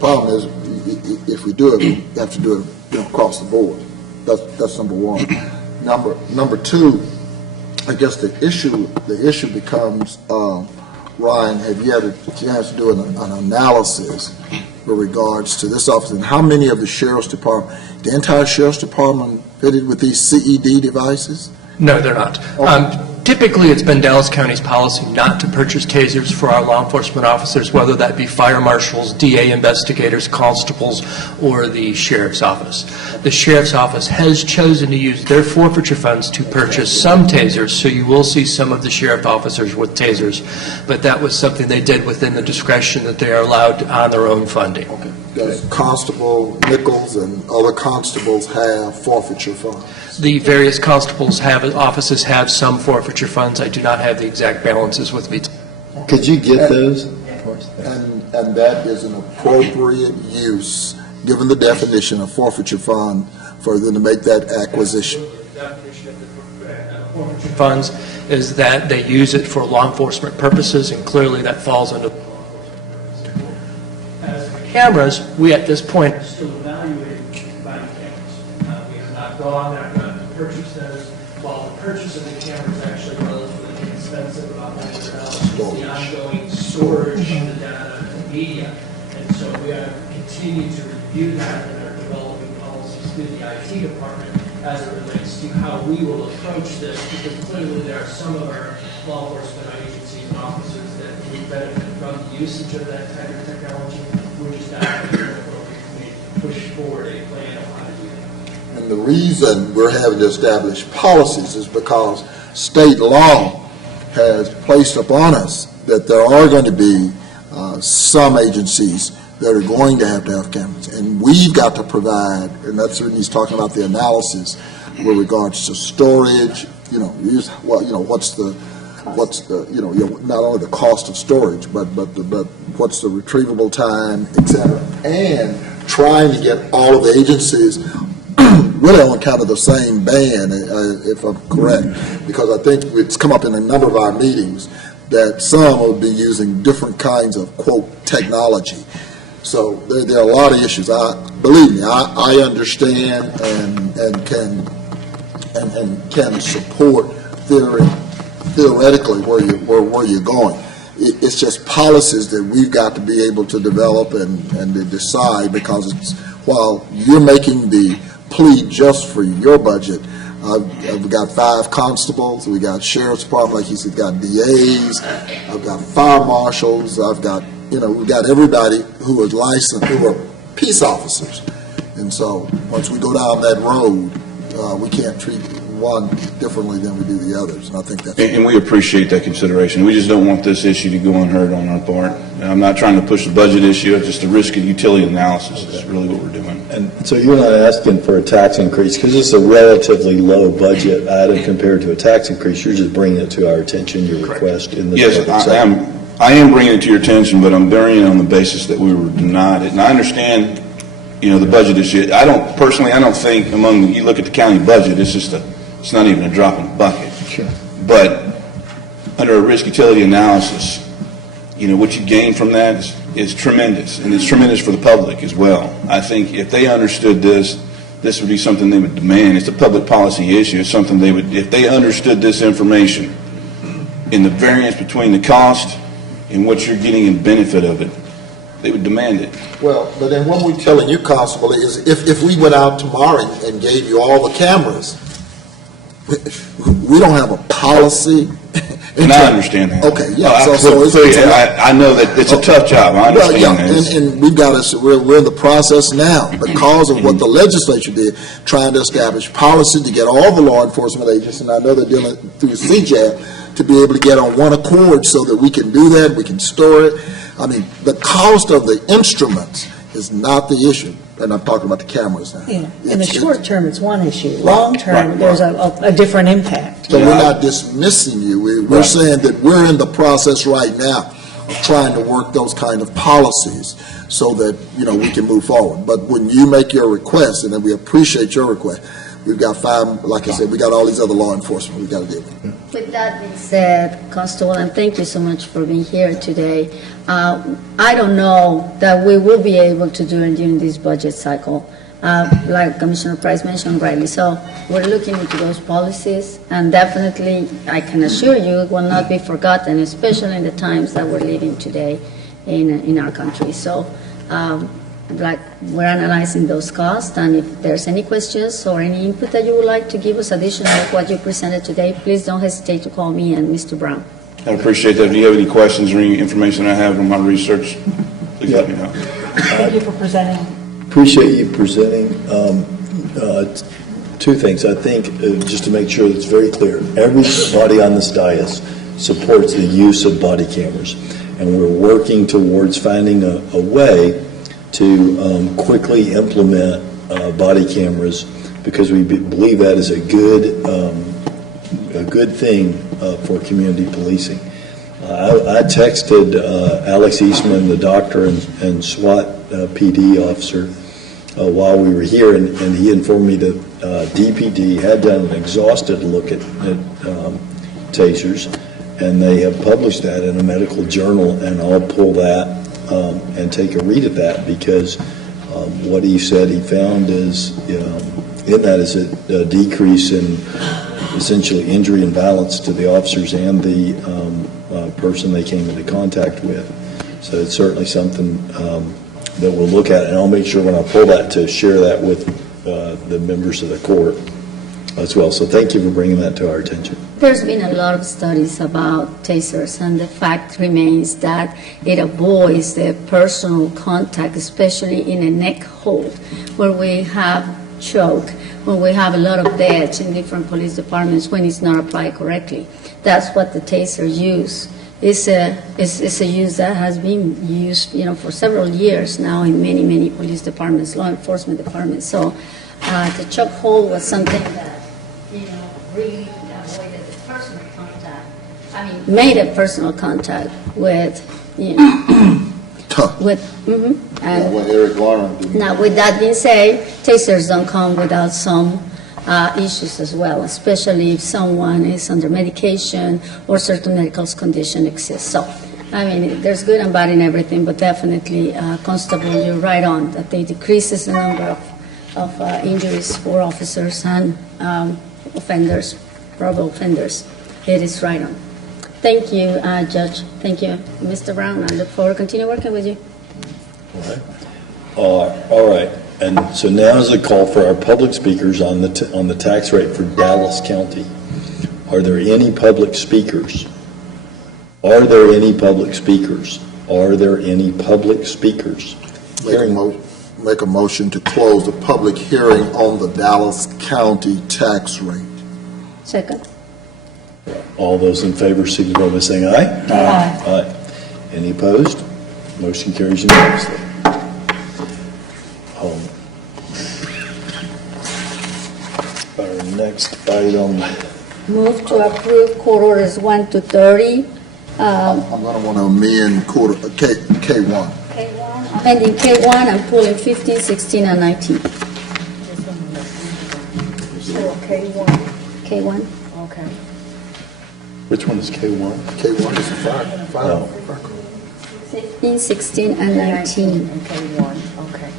problem is, if we do it, we have to do it, across the board. That's number one. Number two, I guess the issue becomes, Ryan, have you had a chance to do an analysis with regards to this office, and how many of the sheriff's department, the entire sheriff's department fitted with these CED devices? No, they're not. Typically, it's been Dallas County's policy not to purchase tasers for our law enforcement officers, whether that be fire marshals, DA investigators, constables, or the sheriff's office. The sheriff's office has chosen to use their forfeiture funds to purchase some tasers, so you will see some of the sheriff officers with tasers, but that was something they did within the discretion that they are allowed on their own funding. Does Constable Nichols and other constables have forfeiture funds? The various constables offices have some forfeiture funds. I do not have the exact balances with me. Could you get those? And that is an appropriate use, given the definition of forfeiture fund, for them to make that acquisition. Definition of the forfeiture funds is that they use it for law enforcement purposes, and clearly that falls under law enforcement purposes. As for cameras, we at this point are still evaluating buying cameras. We have not gone there to purchase those. While the purchase of the camera is actually relatively inexpensive, about $100, it's the ongoing storage of the data and media. And so we are continue to review that and are developing policies through the IT department as it relates to how we will approach this, because clearly there are some of our law enforcement agencies and officers that would benefit from the usage of that type of technology. We're just not sure if we push forward a plan of how to do that. And the reason we're having to establish policies is because state law has placed upon us that there are going to be some agencies that are going to have cameras. And we've got to provide, and that's when he's talking about the analysis with regards to storage, what's the, not only the cost of storage, but what's the retrievable time, et cetera. And trying to get all of the agencies really on kind of the same band, if I'm correct, because I think it's come up in a number of our meetings that some will be using different kinds of, quote, technology. So there are a lot of issues. Believe me, I understand and can support theoretically where you're going. It's just policies that we've got to be able to develop and to decide, because it's, while you're making the plea just for your budget, I've got 5 constables, we got sheriff's department, like he said, got DAs, I've got fire marshals, I've got, we've got everybody who is licensed, who are peace officers. And so, once we go down that road, we can't treat one differently than we do the others, and I think that's... And we appreciate that consideration. We just don't want this issue to go unheard on our part. And I'm not trying to push the budget issue, it's just a risk and utility analysis is really what we're doing. And so you're not asking for a tax increase, because it's a relatively low budget item compared to a tax increase. You're just bringing it to our attention, your request in the Yes, budget I section. am bringing it to your attention, but I'm bringing it on the basis that we were denied it. And I understand, the budget issue. I don't think you look at the county budget, it's not even a drop in the bucket. Sure. But under a risk utility analysis, what you gain from that is tremendous, and it's tremendous for the public as well. I think if they understood this would be something they would demand. It's a public policy issue. It's something if they understood this information in the variance between the cost and what you're getting in benefit of it, they would demand it. Well, but then what we're telling you, Constable, is if we went out tomorrow and gave you all the cameras, we don't have a policy. And I understand that. Okay, yeah. I know that it's a tough job. I understand that. And we've got we're in the process now because of what the legislature did, trying to establish policy to get all the law enforcement agents, and I know they're dealing through CJAP, to be able to get on one accord so that we can do that, we can store it. I mean, the cost of the instruments is not the issue, and I'm talking about the cameras now. Yeah, in the short term, it's one issue. Long term, there's a different impact. So we're not dismissing you. We're saying that we're in the process right now of trying to work those kind of policies so that, we can move forward. But when you make your request, and then we appreciate your request, we've got 5, like I said, we got all these other law enforcement we've got to deal with. With that being said, Constable, and thank you so much for being here today. I don't know that we will be able to do it during this budget cycle. Like Commissioner Price mentioned rightly, so we're looking into those policies, and definitely, I can assure you, it will not be forgotten, especially in the times that we're living today in our country. So, we're analyzing those costs, and if there's any questions or any input that you would like to give us additional to what you presented today, please don't hesitate to call me and Mr. Brown. I appreciate that. If you have any questions or any information I have from my research, please let me know. Thank you for presenting. Appreciate you presenting. 2 things. I think, just to make sure that it's very clear, everybody on this dais supports the use of body cameras, and we're working towards finding a way to quickly implement body cameras, because we believe that is a good thing for community policing. I texted Alex Eastman, the doctor and SWAT PD officer, while we were here, and he informed me that DPD had done an exhaustive look at tasers, and they have published that in a medical journal, and I'll pull that and take a read at that, because what he said he found is, in that is a decrease in essentially injury and violence to the officers and the person they came into contact with. So it's certainly something that we'll look at, and I'll make sure when I pull that to share that with the members of the court as well. So thank you for bringing that to our attention. There's been a lot of studies about tasers, and the fact remains that it avoids the personal contact, especially in a neck hold, where we have choke, when we have a lot of deaths in different police departments when it's not applied correctly. That's what the taser use. It's a use that has been used, for several years now in many police departments, law enforcement departments. So the choke hold was something that, really avoided the personal contact. Made a personal contact with, with, and What Eric Warren did. now, with that being said, tasers don't come without some issues as well, especially if someone is under medication or certain medical condition exists. So, there's good and bad in everything, but definitely, Constable, you're right on, that they decreases the number of injuries for officers and offenders, probable offenders. It is right on. Thank you, Judge. Thank you, Mr. Brown. I look forward to continue working with you. All right. And so now is a call for our public speakers on the tax rate for Dallas County. Are there any public speakers? Are there any public speakers? Are there any public speakers? Make a motion to close the public hearing on the Dallas County tax rate. Second. All those in favor signify by saying aye. Aye. Aye. Any opposed? Motion carries unanimously. Our next item, Move to approve court orders 1 to 30. I'm going to want to amend K1. K1, amending K1 and pulling 15, 16, and 19. K1. Okay. which one is K1? K1 is the fire No. code. 15, 16, and 19. K1, okay.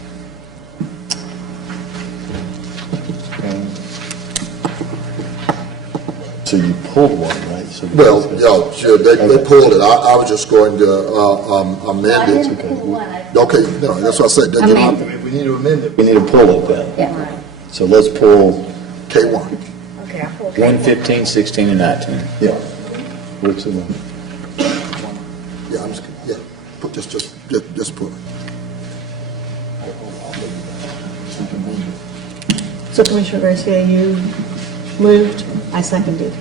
So you pulled one, right? So Well, yeah, sure, they pulled it. I was just going to amend it. Okay, no, that's what I said. Amend. We need to amend it. we need to pull it then. Yeah. So let's pull, K1. Okay, I pulled 1, 15, 16, and 19. yeah. Which the one? Yeah, I'm just, yeah, just put it. So Commissioner Garcia, you moved, I seconded.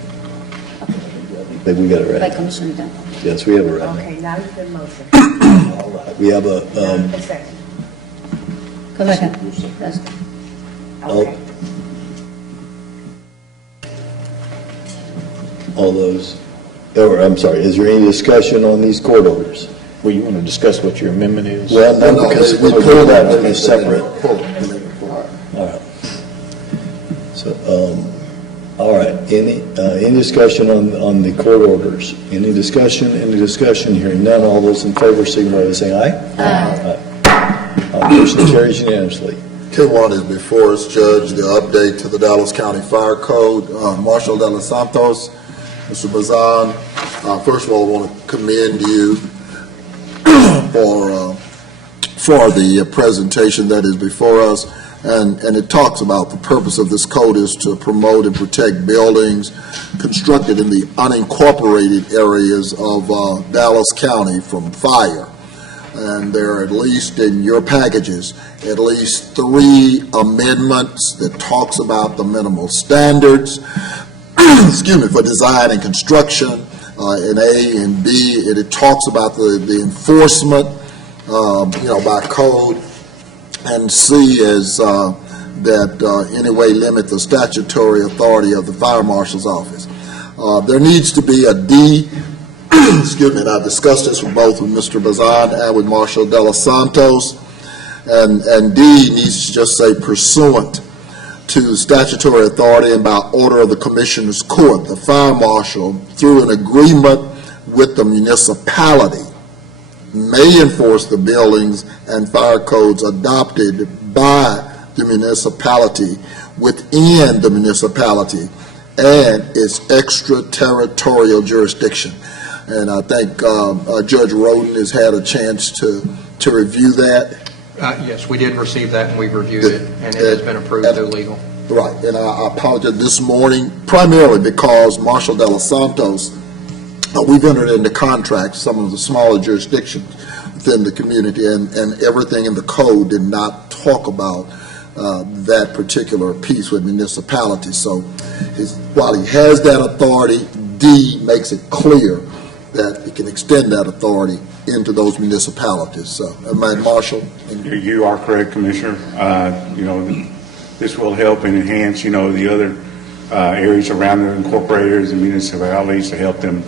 Think we got it By right. Commissioner Dunn. Yes, we have it right. Okay, now you can motion. All right. We have a, Second. Commissioner. That's- Okay. all those, or I'm sorry, is there any discussion on these court orders? Well, you want to discuss what your amendment is? Well, no, because we pulled that one as separate. Pull it. All right. So, all right, any discussion on the court orders? Any discussion, hearing none, all those in favor signify by saying aye. Aye. Motion carries unanimously. K1 is before us, Judge, the update to the Dallas County Fire Code. Marshal De Los Santos, Mr. Bazan, first of all, I want to commend you for the presentation that is before us. And it talks about the purpose of this code is to promote and protect buildings constructed in the unincorporated areas of Dallas County from fire. And there are, at least in your packages, at least 3 amendments that talks about the minimal standards, excuse me, for design and construction in A and B. It talks about the enforcement, by code. And C is that any way limit the statutory authority of the fire marshal's office. There needs to be a D, excuse me, and I discussed this with both Mr. Bazan and with Marshal De Los Santos, and D needs to just say pursuant to statutory authority and by order of the Commissioner's Court, the fire marshal, through an agreement with the municipality, may enforce the buildings and fire codes adopted by the municipality within the municipality and its extraterritorial jurisdiction. And I think Judge Roden has had a chance to review that. Yes, we did receive that, and we've reviewed it, and it has been approved through legal. Right, and I apologize this morning, primarily because Marshal De Los Santos, we've entered into contracts, some of the smaller jurisdictions within the community, and everything in the code did not talk about that particular piece with municipalities. So while he has that authority, D makes it clear that he can extend that authority into those municipalities. So, Marshal? You are correct, Commissioner. This will help and enhance, the other areas around the incorporators and municipalities to help them,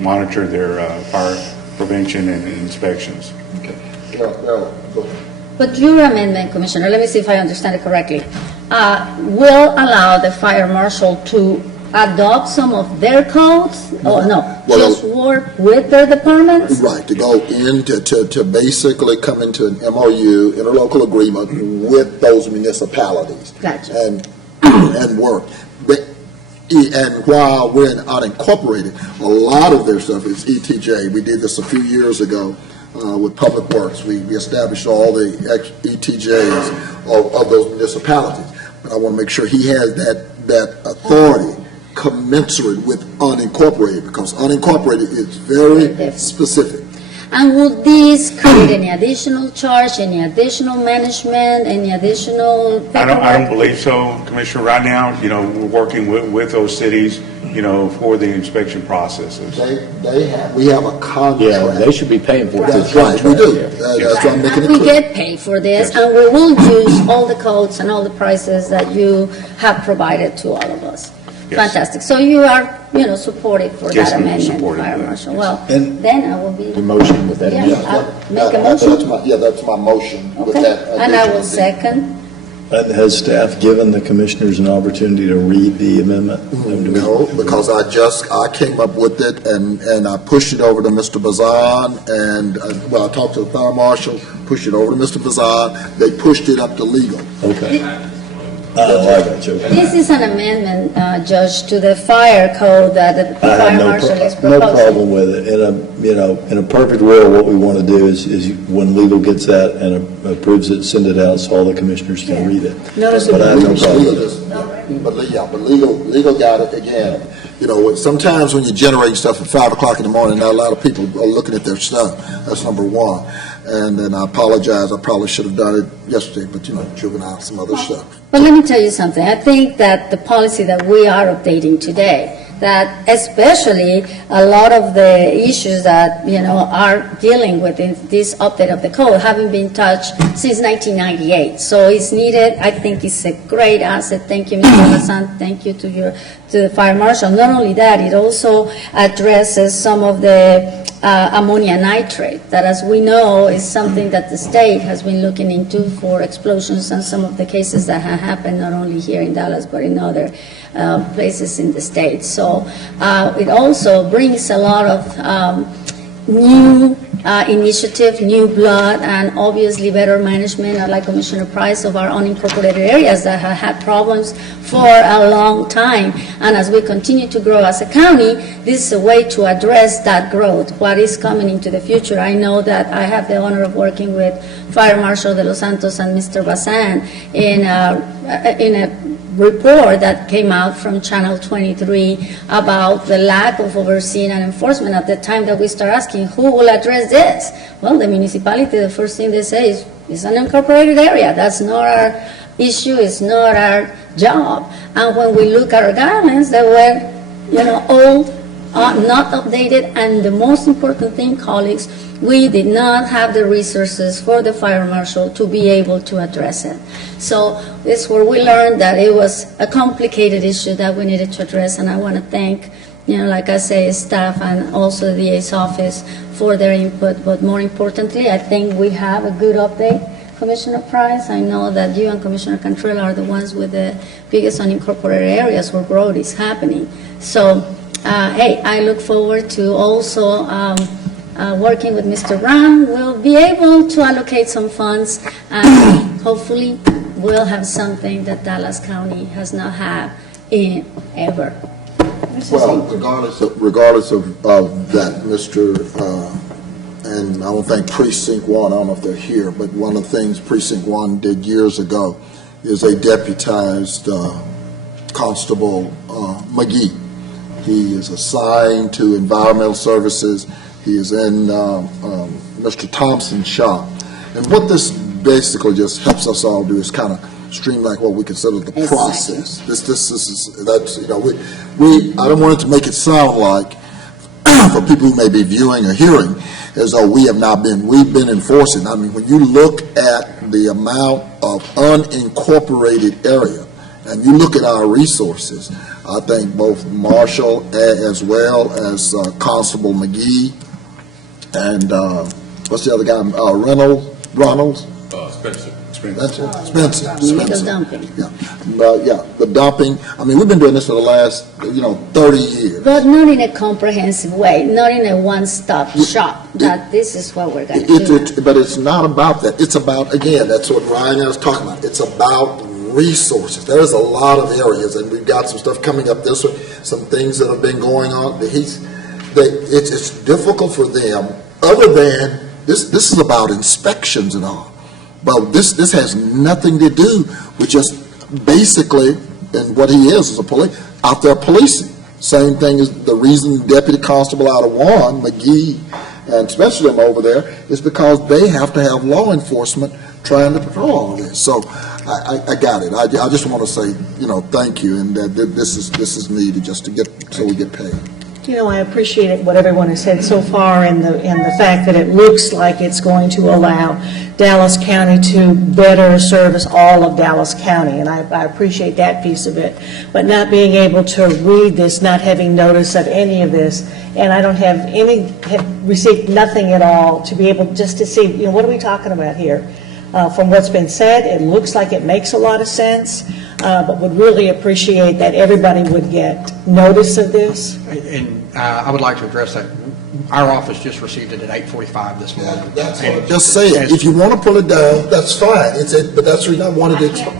monitor their fire prevention and inspections. Okay. Go ahead. But your amendment, Commissioner, let me see if I understand it correctly, will allow the fire marshal to adopt some of their codes? Or no, Well, just work with their departments? Right, to go in, to basically come into an MOU, interlocal agreement with those municipalities. Gotcha. And work. And while we're unincorporated, a lot of their stuff is ETJ. We did this a few years ago. with Public Works. We established all the ETJs of those municipalities. But I want to make sure he has that authority commensurate with unincorporated, because unincorporated is very specific. And would this create any additional charge, any additional management, any additional I don't paperwork? believe so, Commissioner. Right now, we're working with those cities, for the inspection processes. We have a contract. Yeah, they should be paying for it. That's right, we do. That's why I'm making it And we clear. get paid for this, and we will use all the codes and all the prices that you have provided to all of us. Yes. Fantastic. So you are, supportive for Yes, that I'm amendment, supportive of Fire that. Marshal? Well, And- then I will be, The motion with that yeah, amendment. I'll make a That's motion. that's my motion with Okay, that. and I will additional. second. And has staff given the commissioners an opportunity to read the amendment? No, because I came up with it and I pushed it over to Mr. Bazan and, I talked to the fire marshal, pushed it over to Mr. Bazan, they pushed it up to legal. Okay. Oh, I got you. This is an amendment, Judge, to the fire code that the I fire have marshal is no proposing. problem with it. In a perfect world, what we want to do is when legal gets that and approves it, send it out so all the commissioners can read it. Notice But I have no problem Legal with it. but legal got it again. Sometimes when you're generating stuff at 5 o'clock in the morning, not a lot of people are looking at their stuff. That's number one. And then I apologize, I probably should have done it yesterday, but juvenile, some other stuff. But let me tell you something. I think that the policy that we are updating today, that especially a lot of the issues that, are dealing with in this update of the code haven't been touched since 1998. So it's needed. I think it's a great asset. Thank you, Mr. Bazan. Thank you to the fire marshal. Not only that, it also addresses some of the ammonia nitrate, that as we know is something that the state has been looking into for explosions and some of the cases that have happened not only here in Dallas but in other places in the state. So it also brings a lot of new initiative, new blood, and obviously better management, like Commissioner Price, of our unincorporated areas that have had problems for a long time. And as we continue to grow as a county, this is a way to address that growth, what is coming into the future. I know that I have the honor of working with Fire Marshal de los Santos and Mr. Bazan in a report that came out from Channel 23 about the lack of overseeing and enforcement. At the time that we start asking, who will address this? Well, the municipality, the first thing they say is, it's an unincorporated area. That's not our issue. It's not our job. And when we look at our guidelines, they were, old, not updated, and the most important thing, colleagues, we did not have the resources for the fire marshal to be able to address it. So this is where we learned that it was a complicated issue that we needed to address, and I want to thank, like I say, staff and also the DA's office for their input. But more importantly, I think we have a good update. Commissioner Price, I know that you and Commissioner Cantrell are the ones with the biggest unincorporated areas where growth is happening. So, I look forward to also working with Mr. Brown. We'll be able to allocate some funds, and hopefully we'll have something that Dallas County has not had in ever. Well, regardless of that, Mr., and I don't think Precinct 1, I don't know if they're here, but one of the things Precinct 1 did years ago is they deputized Constable McGee. He is assigned to Environmental Services. He is in Mr. Thompson's shop. And what this basically just helps us all do is kind of streamline what we consider the process. This is, that's, I don't want it to make it sound like, for people who may be viewing or hearing, as though we've been enforcing. I mean, when you look at the amount of unincorporated area, and you look at our resources, I think both Marshall as well as Constable McGee and what's the other guy? Reynolds? Spencer. Illegal dumping. Yeah, the dumping. I mean, we've been doing this for the last, 30 years. But not in a comprehensive way, not in a one-stop shop, that this is what we're going to do. But it's not about that. It's about, again, that's what Ryan and I was talking about. It's about resources. There's a lot of areas, and we've got some stuff coming up this way, some things that have been going on. It's difficult for them, other than This is about inspections and all. But this has nothing to do with just basically, and what he is a police, out there policing. Same thing as the reason Deputy Constable out of Warren, McGee, and especially them over there, is because they have to have law enforcement trying to patrol all of this. So I got it. I just want to say, thank you, and that this is needed just to get, so we get paid. I appreciate what everyone has said so far, and the fact that it looks like it's going to allow Dallas County to better service all of Dallas County, and I appreciate that piece of it. But not being able to read this, not having notice of any of this, and I don't have received nothing at all to be able just to see, what are we talking about here? From what's been said, it looks like it makes a lot of sense, but would really appreciate that everybody would get notice of this. And I would like to address that. Our office just received it at 8:45 this morning. Just say it. If you want to pull it down, that's fine. But that's the reason I wanted to.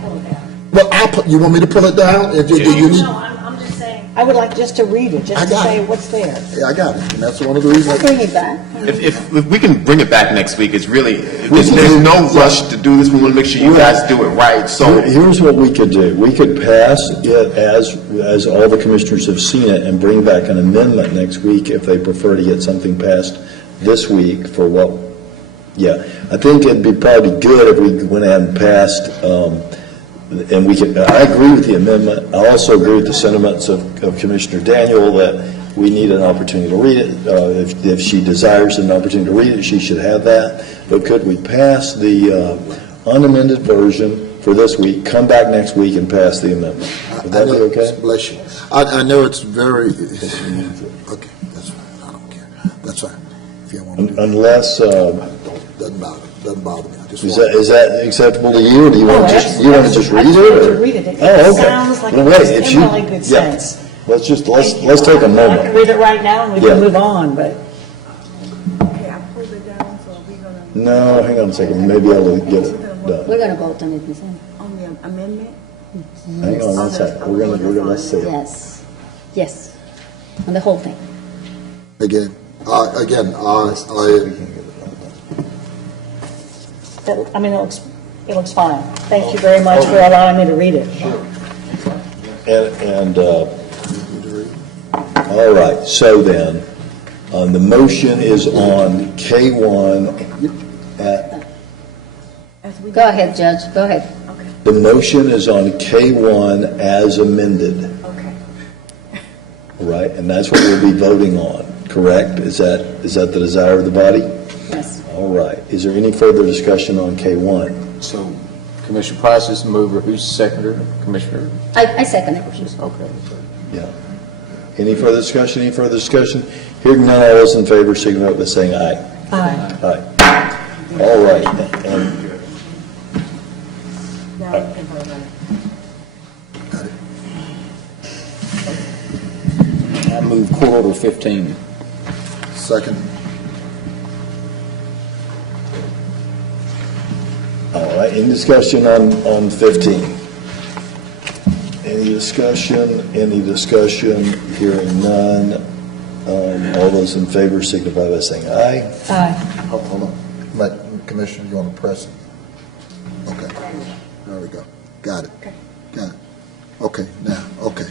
Well, you want me to pull it down? If you need. No, I'm just saying, I would like just to read it, just to say what's there. Yeah, I got it, and that's one of the reasons. Bring it back. If we can bring it back next week, it's really, there's no rush to do this. We want to make sure you guys do it right, so. Here's what we could do. We could pass it as all the commissioners have seen it and bring back an amendment next week if they prefer to get something passed this week for what, I think it'd be probably good if we went ahead and passed, and we could, I agree with the amendment. I also agree with the sentiments of Commissioner Daniel that we need an opportunity to read it. If she desires an opportunity to read it, she should have that. But could we pass the unamended version for this week, come back next week and pass the amendment? Would that be okay? Bless you. I know it's very, okay, that's fine. I don't care. That's fine. If you want to do that. Unless, Doesn't bother me. I just is want. that acceptable to you, or do you want to just, read it? I just wanted to read it. It sounds like it makes really good sense. Let's take a I moment. can read it right now and we can move on, but. Okay, I pulled it down, so we're gonna. No, hang on a second, maybe I'll get it done. We're going to vote on it, Ms. Ann. On the amendment? Hang on one second, we're gonna, let's see it. Yes, on the whole thing. Again, It looks fine. Thank you very much for allowing me to read it. All right, so then, the motion is on K1 Go ahead, Judge, go ahead. the motion is on K1 as amended. Okay. All right, and that's what we'll be voting on, correct? Is that the desire of the body? Yes. All right, is there any further discussion on K1? So Commissioner Price is the mover, who's the seconder? Commissioner? I second it. Okay. Yeah. Any further discussion, Hearing none, all those in favor, signify by saying aye. Aye. Aye. All right, and Now you can vote on it. I move Court Order 15. second. all right, any discussion on 15? Any discussion? Hearing none. All those in favor signify by saying aye. Aye. Hold on. Commissioner, you want to press it? Okay. There we go. Got it. Got it. Okay, now, okay.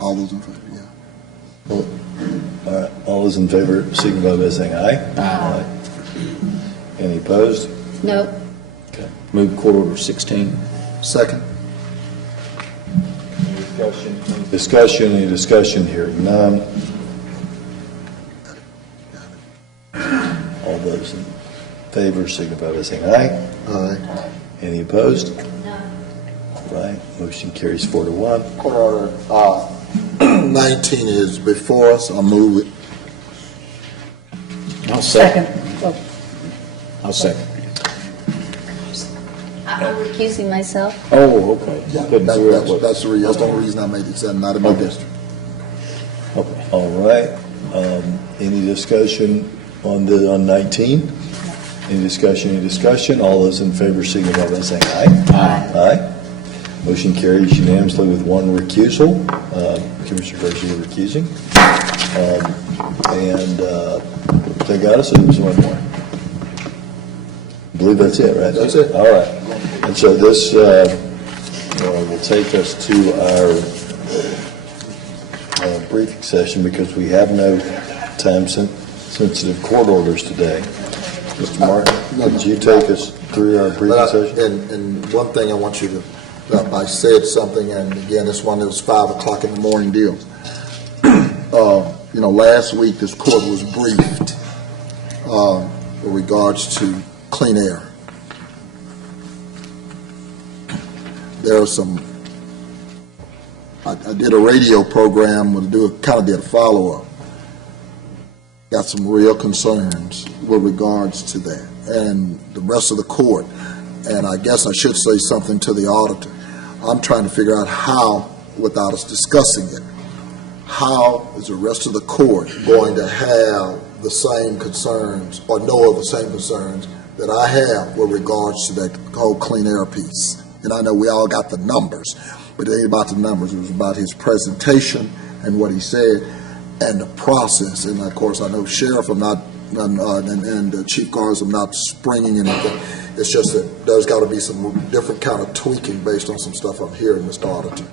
All those in favor, yeah. All right, all those in favor signify by saying aye. Aye. Any opposed? No. Okay. Move Court Order 16. Second. Any discussion? Hearing none. All those in favor signify by saying aye. Aye. Any opposed? No. All right, motion carries 4-1. Court order 19 is before us. I'll move it. I'll second. Oh, I'll second. I'm recusing myself. Oh, okay. Yeah, Couldn't figure out what- that's the only reason I made it. It's not in my district. Okay. All right, any discussion on 19? Any discussion? All those in favor signify by saying aye. Aye. Motion carries unanimously with one recusal. Commissioner Garcia recusing. And they got us, and there's one more. believe that's it, right? That's it. All right. And so this will take us to our briefing session because we have no time-sensitive court orders today. Mr. Martin, would you take us through our briefing session? And one thing I want you to, I said something, and again, this one, it was 5 o'clock in the morning deal. Last week, this court was briefed with regards to clean air. There are some, I did a radio program, kind of did a follow-up. Got some real concerns with regards to that, and the rest of the court, and I guess I should say something to the auditor. I'm trying to figure out how, without us discussing it, how is the rest of the court going to have the same concerns or know of the same concerns that I have with regards to that whole clean air piece? And I know we all got the numbers, but it ain't about the numbers. It was about his presentation and what he said and the process. And of course, I know Sheriff, and Chief Guards, I'm not springing anything. It's just that there's got to be some different kind of tweaking based on some stuff I'm hearing, Mr. Auditor.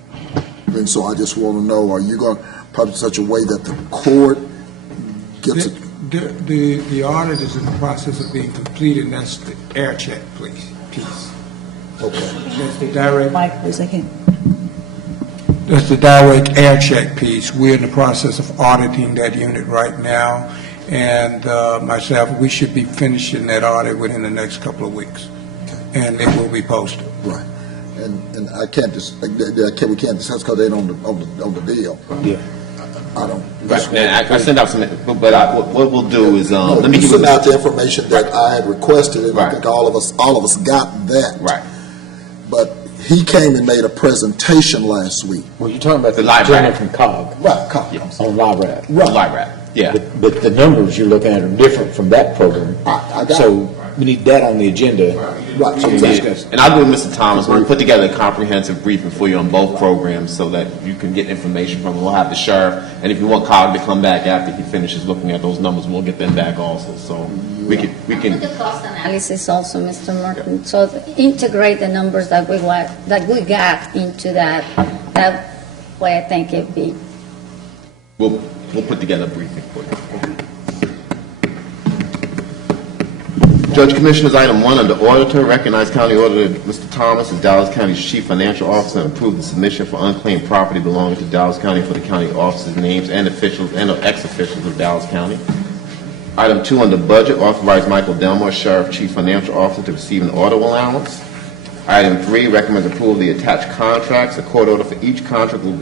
And so I just want to know, are you going to probably such a way that the court gets it? The audit is in the process of being completed, and that's the air check, please, piece. Okay. That's the direct. Mike, for a second. That's the direct air check piece. We're in the process of auditing that unit right now, and myself, we should be finishing that audit within the next couple of weeks, and it will be posted. Right. And I can't just, we can't discuss because they ain't on the deal. Yeah. I don't. Right, and I sent out some, but what we'll do is, let me give you send out the information that I had requested, and I think all of us got that. Right. But he came and made a presentation last week. Well, you're talking about The the LIRAP. gentleman from COG. Right, COG. On LIRAP. Right. LIRAP, yeah. But the numbers you're looking at are different from that program. I got So we need that on the agenda. Right. So we Yeah. discuss. And I'll go with Mr. Thomas. We'll put together a comprehensive briefing for you on both programs so that you can get information from them. We'll have the sheriff, and if you want COG to come back after he finishes looking at those numbers, we'll get them back also. So we can. The cost analysis also, Mr. Martin, so integrate the numbers that we got into that way I think it'd be. We'll put together a briefing for you. Judge Commissioners, item 1 under Auditor, recognize County Auditor Mr. Thomas as Dallas County's Chief Financial Officer and approve the submission for unclaimed property belonging to Dallas County for the county officers' names and officials and ex-officials of Dallas County. Item 2 under Budget, authorize Michael Delmore, Sheriff Chief Financial Officer, to receive an auto allowance. Item 3, recommends approval of the attached contracts. A court order for each contract will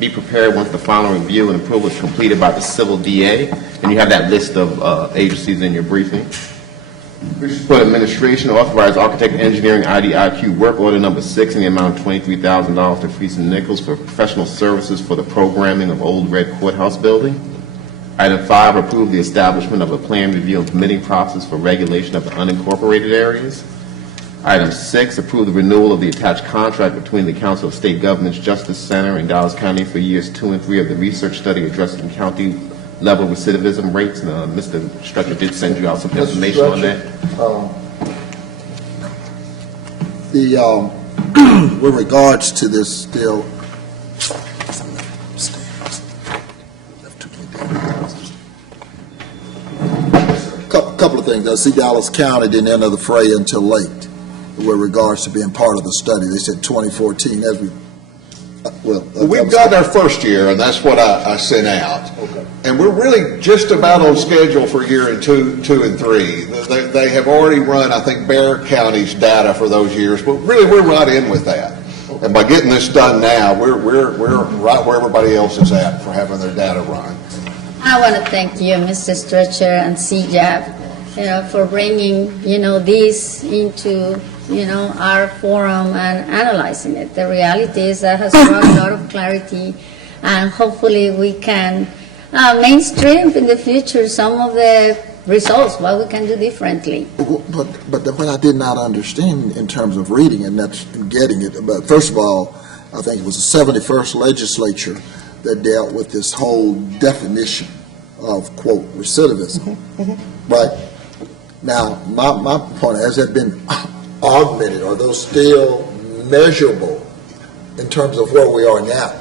be prepared once the final review and approval is completed by the civil DA. And you have that list of agencies in your briefing. For administration, authorize Architect Engineering IDIQ work order number 6 in the amount of $23,000 to Friesen Nichols for professional services for the programming of Old Red Courthouse building. Item 5, approve the establishment of a plan review and permitting process for regulation of the unincorporated areas. Item 6, approve the renewal of the attached contract between the Council of State Governments Justice Center and Dallas County for years 2 and 3 of the research study addressing county-level recidivism rates. And Mr. Stretcher did send you out some information on that. With regards to this still, couple of things. I see Dallas County didn't enter the fray until late with regards to being part of the study. They said 2014, as we, We've got our first year, and that's what I sent out. Okay. And we're really just about on schedule for year 2 and 3. They have already run, I think, Bear County's data for those years, but really, we're right in with that. And by getting this done now, we're right where everybody else is at for having their data run. I want to thank you, Mr. Stretcher and CJAP, for bringing, this into, our forum and analyzing it. The reality is that has brought a lot of clarity, and hopefully we can mainstream in the future some of the results, what we can do differently. but what I did not understand in terms of reading it, and that's getting it, but first of all, I think it was the 71st legislature that dealt with this whole definition of, quote, recidivism, right? Now, my point, has it been augmented? Are those still measurable in terms of where we are now?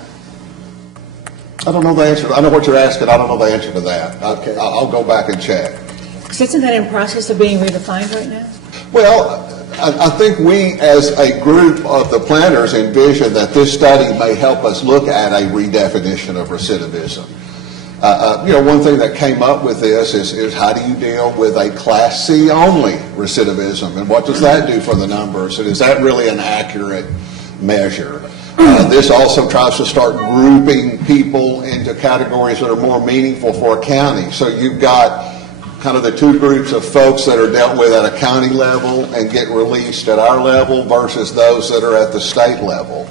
I don't know the answer. I know what you're asking. I don't know the answer to that. Okay. I'll go back and check. Because isn't that in process of being redefined right now? Well, I think we, as a group of the planners, envision that this study may help us look at a redefinition of recidivism. One thing that came up with this is how do you deal with a Class C only recidivism, and what does that do for the numbers, and is that really an accurate measure? This also tries to start grouping people into categories that are more meaningful for a county. So you've got kind of the two groups of folks that are dealt with at a county level and get released at our level versus those that are at the state level.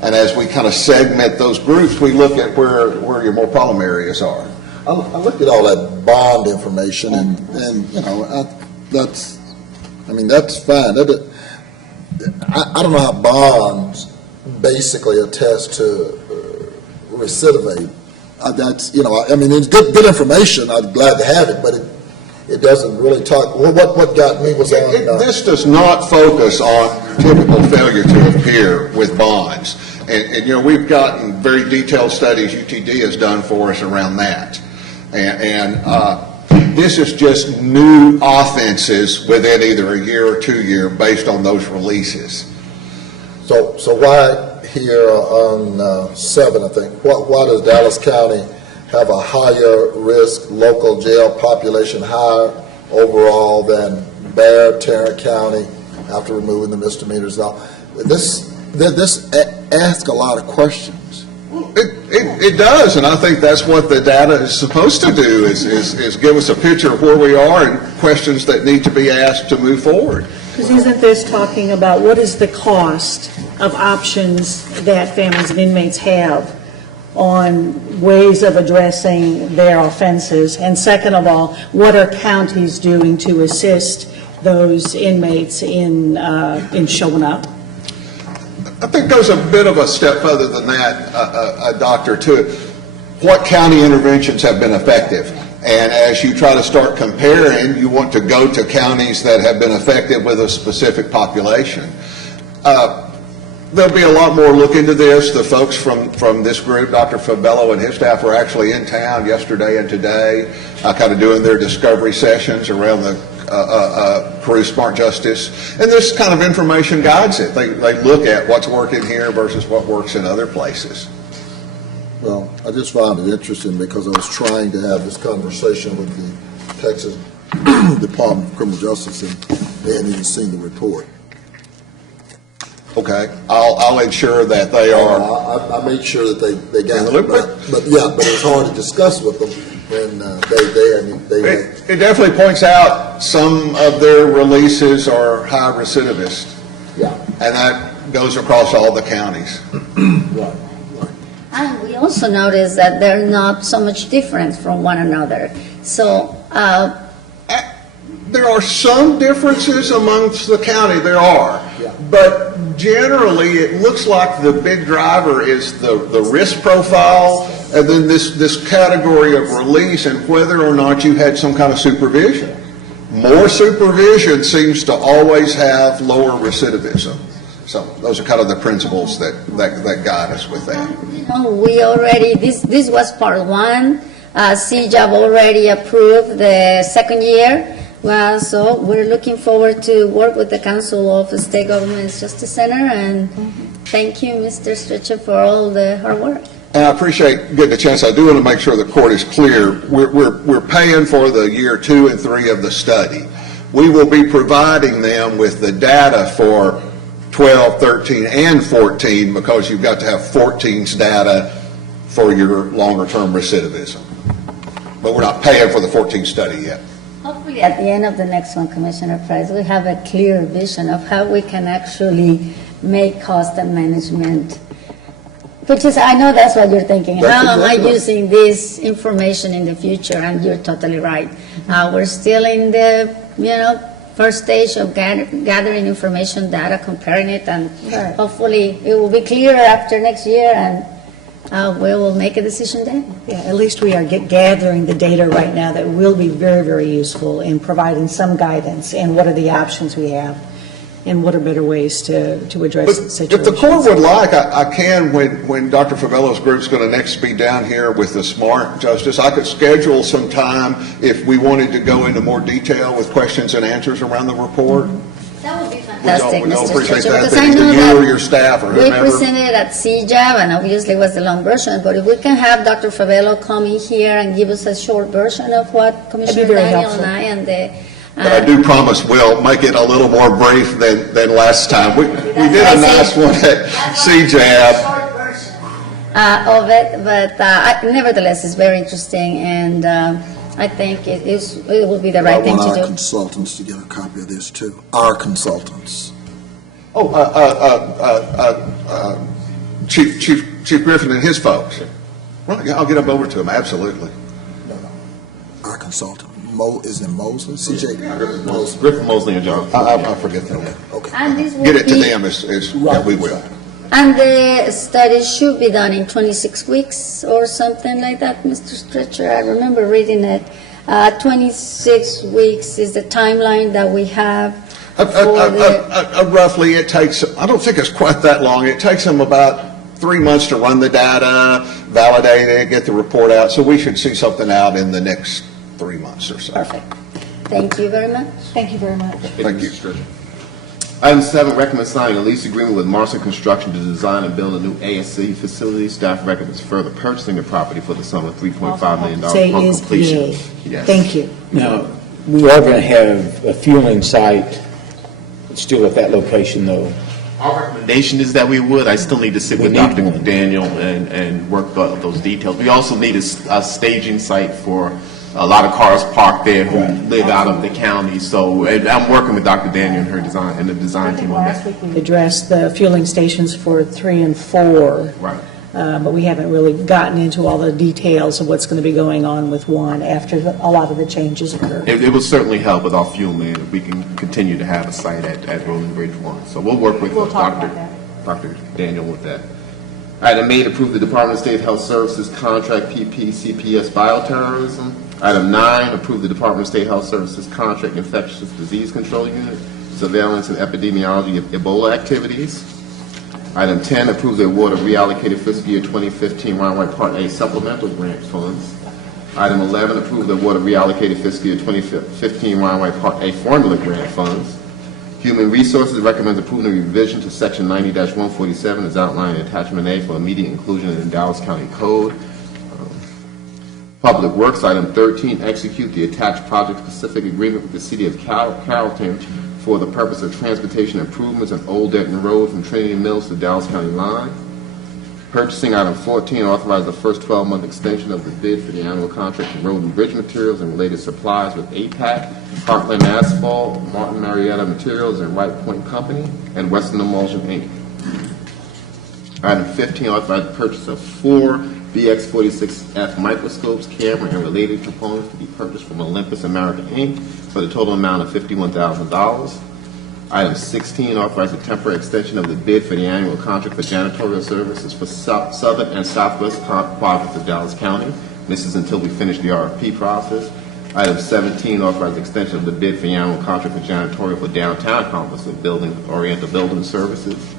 And as we kind of segment those groups, we look at where your more problem areas are. I looked at all that bond information, and that's fine. I don't know how bonds basically attest to recidivate. It's good information. I'm glad to have it, but it doesn't really talk. Well, what got me was on. This does not focus on typical failure to appear with bonds. And we've gotten very detailed studies UTD has done for us around that. And this is just new offenses within either a year or 2 year based on those releases. So why here on 7, I think, why does Dallas County have a higher risk local jail population, higher overall than Bexar, Tarrant County, after removing the misdemeanors? Now, this asks a lot of questions. It does, and I think that's what the data is supposed to do, is give us a picture of where we are and questions that need to be asked to move forward. Because isn't this talking about what is the cost of options that families and inmates have on ways of addressing their offenses? And second of all, what are counties doing to assist those inmates in showing up? I think it goes a bit of a step further than that, Doctor, to what county interventions have been effective. And as you try to start comparing, you want to go to counties that have been effective with a specific population. There'll be a lot more look into this. The folks from this group, Dr. Fabello and his staff, were actually in town yesterday and today, kind of doing their discovery sessions around the Peru Smart Justice. And this kind of information guides it. They look at what's working here versus what works in other places. Well, I just found it interesting because I was trying to have this conversation with the Texas Department of Criminal Justice, and they hadn't even seen the report. Okay, I'll ensure that they are. I made sure that they got it, but it's hard to discuss with them when they. It definitely points out some of their releases are high recidivist. Yeah. And that goes across all the counties. Right. And we also notice that they're not so much different from one another. So there are some differences amongst the county. There are. Yeah. But generally, it looks like the big driver is the risk profile, and then this category of release and whether or not you had some kind of supervision. More supervision seems to always have lower recidivism. So those are kind of the principles that guide us with that. we already, this was part 1. CJAB already approved the second year. Well, so we're looking forward to work with the Council of State Governments Justice Center, and thank you, Mr. Stretcher, for all the hard work. And I appreciate getting a chance. I do want to make sure the court is clear. We're paying for the year 2 and 3 of the study. We will be providing them with the data for 12, 13, and 14 because you've got to have 14's data for your longer-term recidivism. But we're not paying for the 14 study yet. Hopefully at the end of the next one, Commissioner Price, we have a clear vision of how we can actually make cost and management, which is, I know that's what you're thinking. That's How am I exactly right. using this information in the future? And you're totally right. We're still in the, first stage of gathering information, data, comparing it, and hopefully it will be clear after next year, and we will make a decision then. Yeah, at least we are gathering the data right now that will be very, very useful in providing some guidance and what are the options we have and what are better ways to address the If situation. the court would like, I can, when Dr. Favelo's group's going to next be down here with the SMART Justice, I could schedule some time if we wanted to go into more detail with questions and answers around the report. That would be fantastic, We all Mr. appreciate Stretcher, that, because I either know you or that your staff or we whomever. presented at CJAB, and obviously it was the long version, but if we can have Dr. Favelo come in here and give us a short version of what Commissioner very Daniel helpful. and I and the... But I do promise we'll make it a little more brief than last time. We did a nice one at CJAB. Of it, but nevertheless, it's very interesting, and I think it will be the right thing I want to our do. consultants to get a copy of this, too. Our consultants. Chief Griffin and his folks. Well, yeah, I'll get them over to him, absolutely. Our consultant. Is it Mosley? CJ? Mosley. Griffin, Mosley, and Johnson. I forget their name. Okay. And this will Get it to be- them yeah, we will. And the study should be done in 26 weeks or something like that, Mr. Stretcher. I remember reading it. 26 weeks is the timeline that we have for the... Roughly, it takes, I don't think it's quite that long. It takes them about 3 months to run the data, validate it, get the report out. So we should see something out in the next 3 months or so. Perfect. Thank you very much. Thank you very much. Thank you. Item 7, recommend signing a lease agreement with Marshall Construction to design and build a new ASC facility. Staff recommends further purchasing the property for the sum of $3.5 million Say upon is completion. yay. Yes. Thank you. Now, we are going to have a fueling site still at that location, though. Our recommendation is that we would. I still need to sit with We need Dr. one. Daniel and work out those details. We also need a staging site for a lot of cars parked there who live out of the county. So and I'm working with Dr. Daniel and her design and the design team on Last that. week we addressed the fueling stations for 3 and 4. Right. But we haven't really gotten into all the details of what's going to be going on with 1 after a lot of the changes occur. It will certainly help with our fuel man if we can continue to have a site at Rolling Bridge 1. So we'll work with We'll talk about that. Dr. Daniel with that. Item 8, approve the Department of State Health Services contract PPCPS bioterrorism. Item 9, approve the Department of State Health Services contract infectious disease control unit, surveillance and epidemiology of Ebola activities. Item 10, approve the award of reallocated fiscal year 2015 Round Part A supplemental grant funds. Item 11, approve the award of reallocated fiscal year 2015 Round Part A formula grant funds. Human Resources recommends approving a revision to Section 90-147 as outlined in Attachment A for immediate inclusion in the Dallas County Code. Public Works, item 13, execute the attached project-specific agreement with the City of Carrollton for the purpose of transportation improvements on Old Denton Road from Trinity Mills to Dallas County line. Purchasing, item 14, authorize the first 12-month extension of the bid for the annual contract for road and bridge materials and related supplies with APAC, Heartland Asphalt, Martin Marietta Materials, and Wright Point Company, and Western Emulsion, Inc. Item 15, authorize the purchase of 4 BX46F microscopes, camera, and related components to be purchased from Olympus America, Inc. for the total amount of $51,000. Item 16, authorize a temporary extension of the bid for the annual contract for janitorial services for southern and southwest quadrants of Dallas County. This is until we finish the RFP process. Item 17, authorize extension of the bid for the annual contract for janitorial for downtown complex of Oriental Building Services.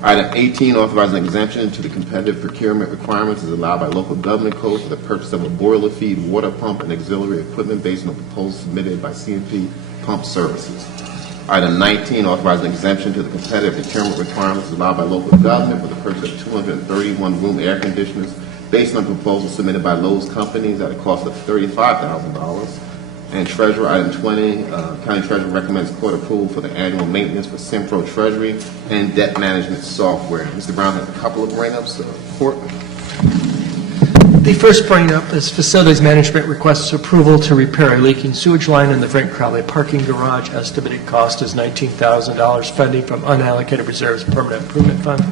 Item 18, authorize an exemption to the competitive procurement requirements as allowed by local government code for the purchase of a boiler feed, water pump, and auxiliary equipment based on a proposal submitted by CNP Pump Services. Item 19, authorize an exemption to the competitive procurement requirements allowed by local government for the purchase of 231 room air conditioners based on a proposal submitted by Lowe's Companies at a cost of $35,000. And Treasurer, item 20, County Treasurer recommends court approval for the annual maintenance for Simpro Treasury and debt management software. Mr. Brown has a couple of bring-ups. Court. The first bring-up is Facilities Management requests approval to repair a leaking sewage line in the Frank Crowley parking garage. Estimated cost is $19,000, funding from unallocated reserves permanent improvement fund.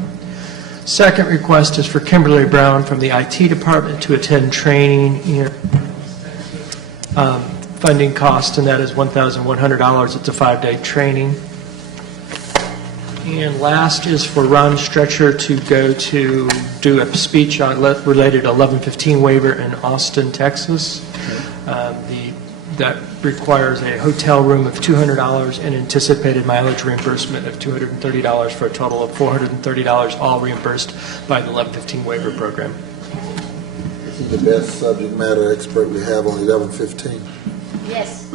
Second request is for Kimberly Brown from the IT department to attend training. Funding cost, and that is $1,100. It's a 5-day training. And last is for Ron Stretcher to go to do a speech on related to 1115 waiver in Austin, Texas. That requires a hotel room of $200 and anticipated mileage reimbursement of $230 for a total of $430, all reimbursed by the 1115 waiver program. Is he the best subject matter expert we have on 1115? Yes.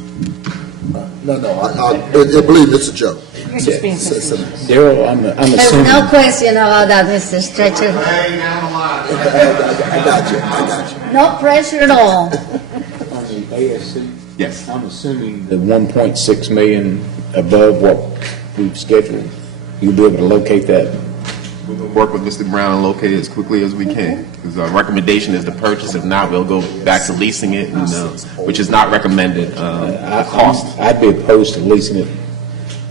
No, I believe it's a joke. You're just being facetious. Daryl, I'm There's assuming, no question about that, Mr. Stretcher. I got you. No pressure at all. on the ASC, Yes. I'm assuming the 1.6 million above what we've scheduled, you'll be able to locate that. We're going to work with Mr. Brown and locate it as quickly as we can, because our recommendation is to purchase. If not, we'll go back to leasing it, and, which is not recommended cost. I'd be opposed to leasing it.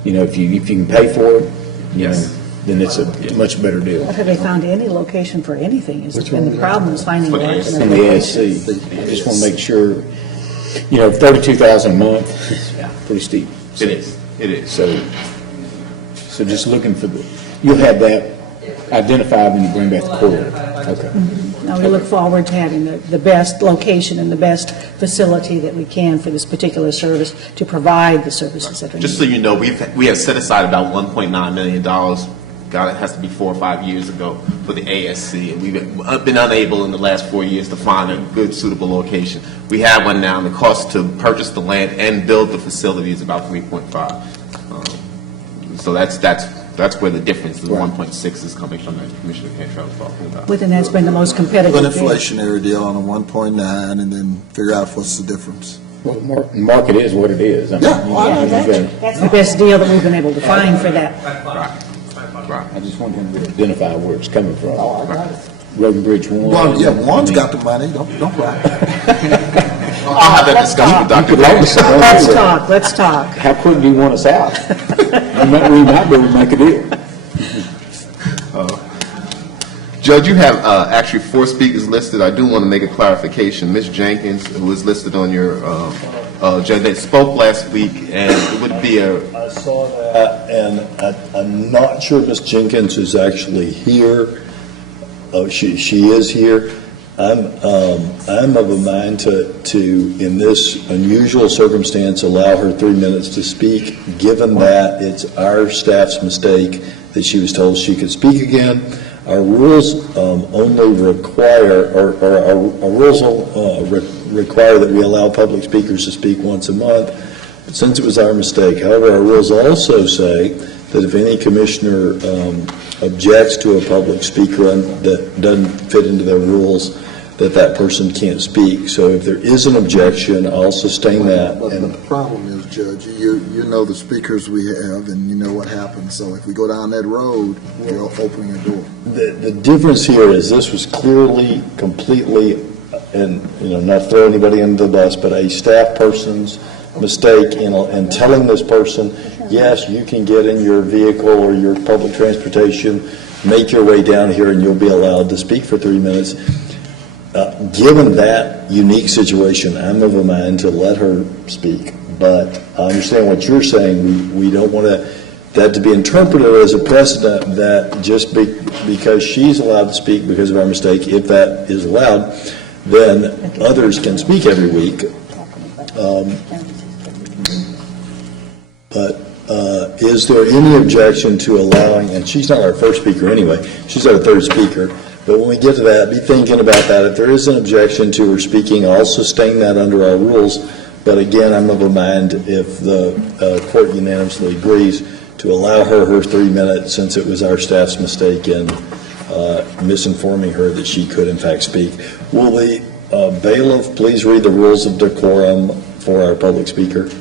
You know, if you can pay for it, you know, then it's a much better deal. Have they found any location for anything? Is been the problem is finding What large is enough In the location. ASC, I just want to make sure, you know, $32,000 a month, is pretty steep. It is. It is. So just looking for you'll have that identified when you bring back the court order. Okay. Now, we look forward to having the best location and the best facility that we can for this particular service to provide the services that are Just so needed. you know, we have set aside about $1.9 million. God, it has to be 4 or 5 years ago for the ASC, and we've been unable in the last 4 years to find a good, suitable location. We have one now, and the cost to purchase the land and build the facility is about 3.5. So that's where the difference, the 1.6 is coming from that Commissioner Cantrell was talking about. Within that's been the most competitive An bid. inflationary deal on a 1.9 and then figure out what's the difference. Well, the market is what it is. I mean, Yeah, you I know, know That's the best deal that we've been able to find for that. I just want him to identify where it's coming from. Oh, I got it. Road and Bridge 1. Well, yeah, one's got the money, don't cry. I'll have that discussion with Dr. Davis. Let's talk. How quick do you want us out? We might be able to make a deal. Judge, you have actually 4 speakers listed. I do want to make a clarification. Ms. Jenkins, who is listed on your agenda, spoke last week, and it would be I saw that, and I'm not sure Ms. Jenkins is actually here. Oh, she is here. I'm of a mind to, in this unusual circumstance, allow her 3 minutes to speak, given that it's our staff's mistake that she was told she could speak again. Our rules only require, or our rules require that we allow public speakers to speak once a month, since it was our mistake. However, our rules also say that if any commissioner objects to a public speaker that doesn't fit into their rules, that person can't speak. So if there is an objection, I'll sustain that. But the problem is, Judge, you know the speakers we have, and you know what happens. So if we go down that road, we're opening a door. The difference here is this was clearly, completely, and, not throw anybody under the bus, but a staff person's mistake in telling this person, yes, you can get in your vehicle or your public transportation, make your way down here, and you'll be allowed to speak for 3 minutes. Given that unique situation, I'm of a mind to let her speak, but I understand what you're saying. We don't want that to be interpreted as a precedent that just because she's allowed to speak because of our mistake, if that is allowed, then others can speak every week. But is there any objection to allowing, and she's not our first speaker anyway, she's our third speaker, but when we get to that, be thinking about that. If there is an objection to her speaking, I'll sustain that under our rules. But again, I'm of a mind, if the court unanimously agrees, to allow her 3 minutes, since it was our staff's mistake in misinforming her that she could in fact speak. Will the bailiff please read the rules of decorum for our public speakers?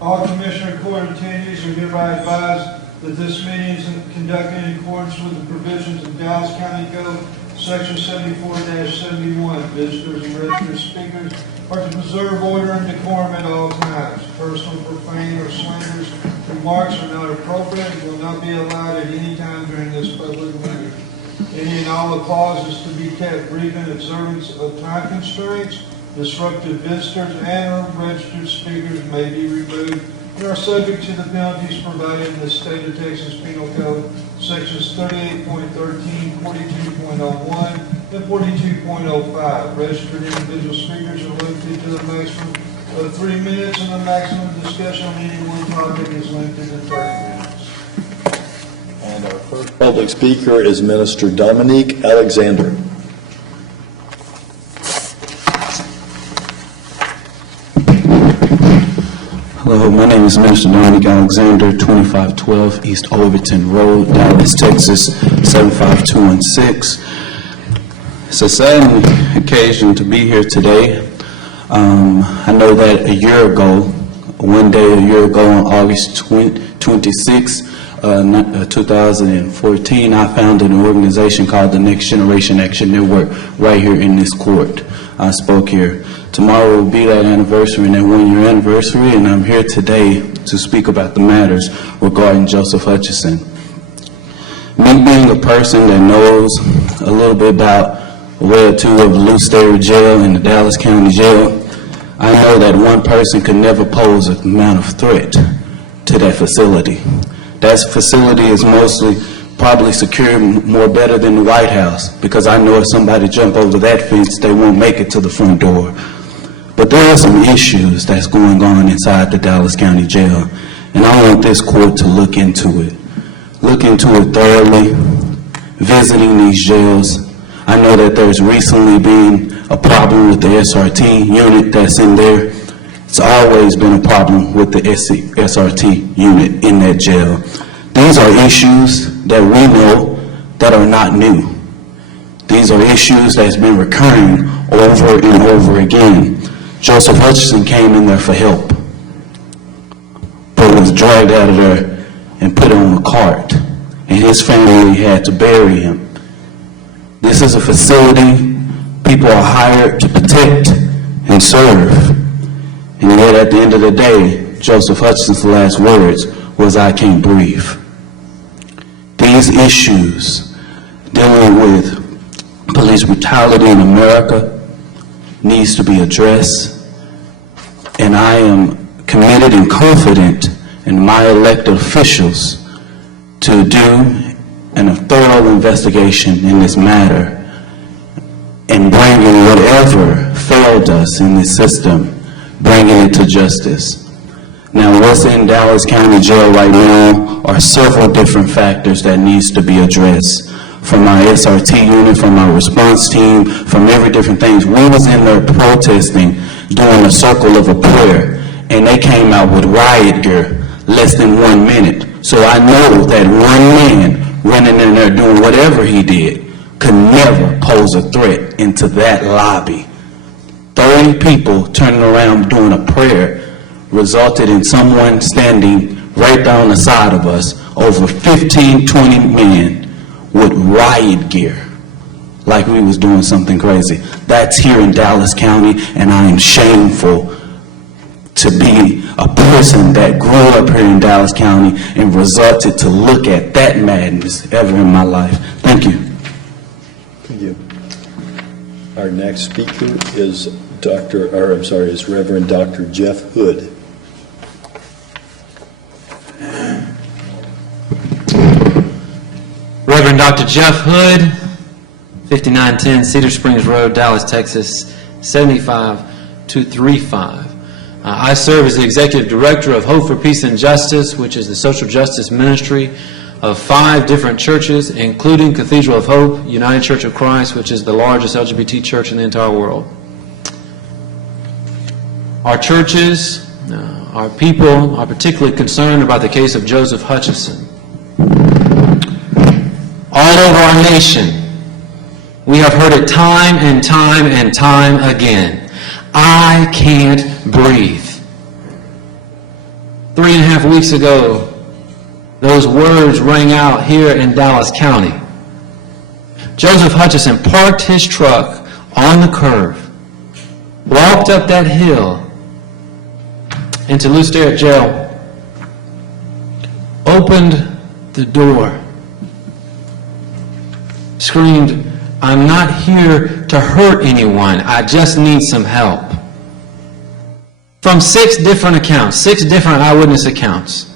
All Commissioner Court attendees are hereby advised that this meeting is conducted in accordance with the provisions of Dallas County Code, Section 74-71. Visitors and registered speakers are to preserve order and decorum at all times. Personal, profane, or slanderous remarks are not appropriate and will not be allowed at any time during this public meeting. Any and all applause is to be kept brief in observance of time constraints. Disruptive visitors and or registered speakers may be removed and are subject to the penalties provided in the State of Texas Penal Code, Sections 38.13, 42.01, and 42.05. Registered individual speakers are limited to the maximum of 3 minutes, and the maximum discussion on any one topic is limited to 30 minutes. And our first public speaker is Minister Dominique Alexander. Hello, my name is Minister Dominique Alexander, 2512 East Overton Road, Dallas, Texas, 75216. It's a sad occasion to be here today. I know that a year ago, on August 26, 2014, I founded an organization called the Next Generation Action Network right here in this court. I spoke here. Tomorrow will be that anniversary and that one-year anniversary, and I'm here today to speak about the matters regarding Joseph Hutchinson. Me being a person that knows a little bit about a way or two of the Lew Sterrett Jail and the Dallas County Jail, I know that one person could never pose an amount of threat to that facility. That facility is mostly probably secure more better than the White House, because I know if somebody jump over that fence, they won't make it to the front door. But there are some issues that's going on inside the Dallas County Jail, and I want this court to look into it thoroughly, visiting these jails. I know that there's recently been a problem with the SRT unit that's in there. It's always been a problem with the SRT unit in that jail. These are issues that we know that are not new. These are issues that's been recurring over and over again. Joseph Hutchinson came in there for help, but was dragged out of there and put on a cart, and his family had to bury him. This is a facility people are hired to protect and serve, and yet at the end of the day, Joseph Hutchinson's last words was, "I can't breathe." These issues dealing with police brutality in America needs to be addressed, and I am committed and confident in my elected officials to do a thorough investigation in this matter and bringing whatever failed us in this system, bringing it to justice. Now, what's in Dallas County Jail right now are several different factors that needs to be addressed. From our SRT unit, from our response team, from every different things. We was in there protesting, doing a circle of a prayer, and they came out with riot gear less than 1 minute. So I know that one man running in there doing whatever he did could never pose a threat into that lobby. 30 people turning around doing a prayer resulted in someone standing right there on the side of us, over 15, 20 men with riot gear, like we was doing something crazy. That's here in Dallas County, and I am shameful to be a person that grew up here in Dallas County and resulted to look at that madness ever in my life. Thank you. Thank you. Our next speaker is Reverend Dr. Jeff Hood. Reverend Dr. Jeff Hood, 5910 Cedar Springs Road, Dallas, Texas, 75235. I serve as the Executive Director of Hope for Peace and Justice, which is the social justice ministry of 5 different churches, including Cathedral of Hope, United Church of Christ, which is the largest LGBT church in the entire world. Our churches, our people are particularly concerned about the case of Joseph Hutchinson. All over our nation, we have heard it time and time and time again. I can't breathe. 3.5 weeks ago, those words rang out here in Dallas County. Joseph Hutchinson parked his truck on the curve, walked up that hill into Lew Sterrett Jail, opened the door, screamed, "I'm not here to hurt anyone. I just need some help." from 6 different accounts, 6 different eyewitness accounts.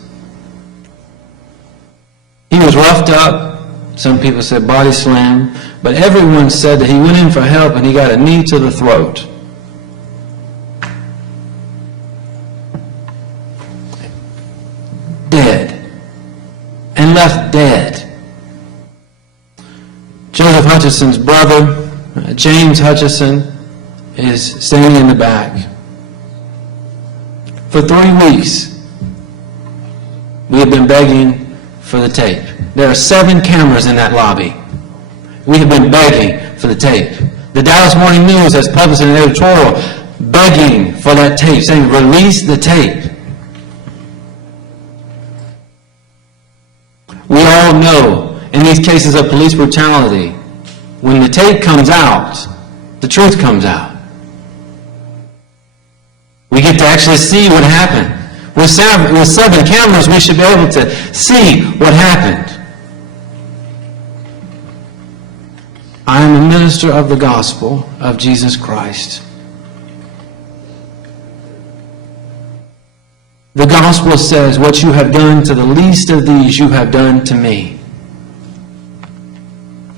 He was roughed up. Some people said body slam, but everyone said that he went in for help and he got a knee to the throat. Dead. And left dead. Joseph Hutchison's brother, James Hutchison, is standing in the back. For 3 weeks, we have been begging for the tape. There are 7 cameras in that lobby. We have been begging for the tape. The Dallas Morning News has published an editorial begging for that tape, saying, release the tape. We all know, in these cases of police brutality, when the tape comes out, the truth comes out. We get to actually see what happened. With 7 cameras, we should be able to see what happened. I am a minister of the gospel of Jesus Christ. The gospel says, what you have done to the least of these, you have done to me.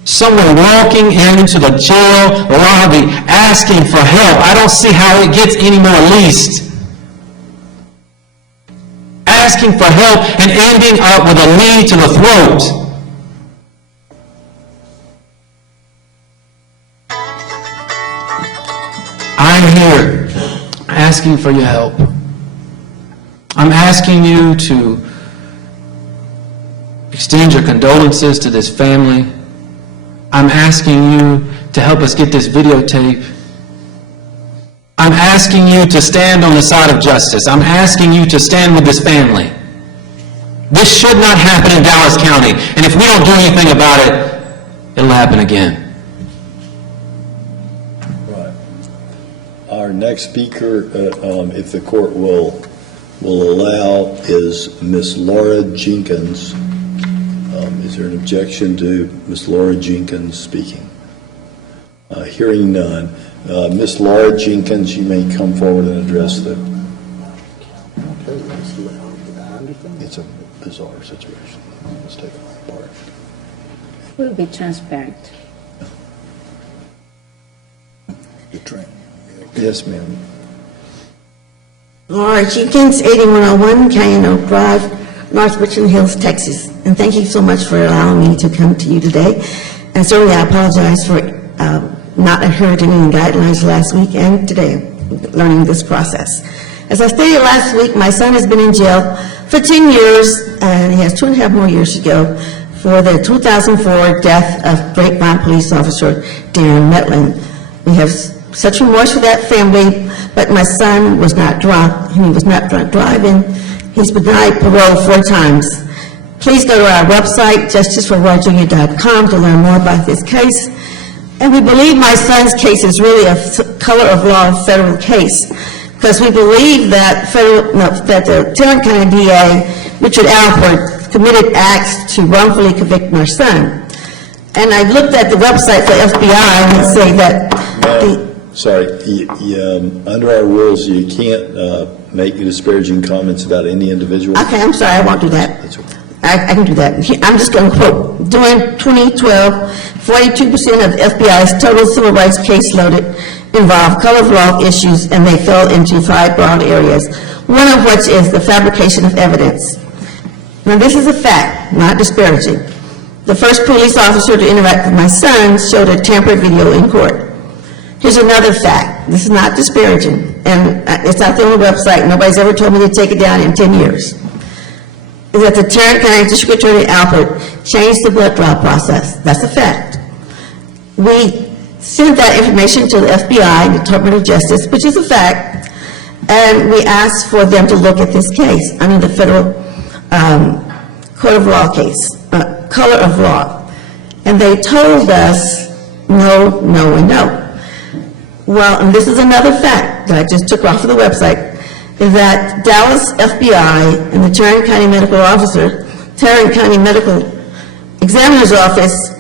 Someone walking into the jail lobby asking for help. I don't see how it gets any more least. Asking for help and ending up with a knee to the throat. I'm here asking for your help. I'm asking you to extend your condolences to this family. I'm asking you to help us get this videotape. I'm asking you to stand on the side of justice. I'm asking you to stand with this family. This should not happen in Dallas County, and if we don't do anything about it, it'll happen again. Right. Our next speaker, if the court will allow, is Miss Laura Jenkins. Is there an objection to Miss Laura Jenkins speaking? Hearing none. Miss Laura Jenkins, you may come forward and address the... It's a bizarre situation. Let's take it apart. We'll be transparent. Yes, ma'am. Laura Jenkins, 8101 Canyon Oak Drive, North Richland Hills, Texas. And thank you so much for allowing me to come to you today. And certainly I apologize for not adhering to any guidelines last week and today, learning this process. As I stated last week, my son has been in jail for 10 years, and he has 2.5 more years to go for the 2004 death of Grapevine police officer Darren Metland. We have such remorse for that family, but my son was not drunk, and he was not drunk driving. He's been denied parole 4 times. Please go to our website, justiceforroyjr.com, to learn more about this case. And we believe my son's case is really a color of law federal case, because we believe that the Tarrant County DA, Richard Alford, committed acts to wrongfully convict my son. And I looked at the website for FBI and it say that Sorry, under our rules, you can't make disparaging comments about any individual. Okay, I'm sorry, I won't do that. I can do that. I'm just going to quote, during 2012, 42% of the FBI's total civil rights caseload involved color of law issues, and they fell into 5 broad areas, one of which is the fabrication of evidence. Now, this is a fact, not disparaging. The first police officer to interact with my son showed a tampered video in court. Here's another fact. This is not disparaging, and it's out there on the website. Nobody's ever told me to take it down in 10 years. Is that the Tarrant County District Attorney Alford changed the blood draw process. That's a fact. We sent that information to the FBI, Department of Justice, which is a fact, and we asked for them to look at this case under the federal Court of Law case, color of law. And they told us no, no, and no. Well, and this is another fact that I just took off of the website, is that Dallas FBI and the Tarrant County Tarrant County Medical Examiner's Office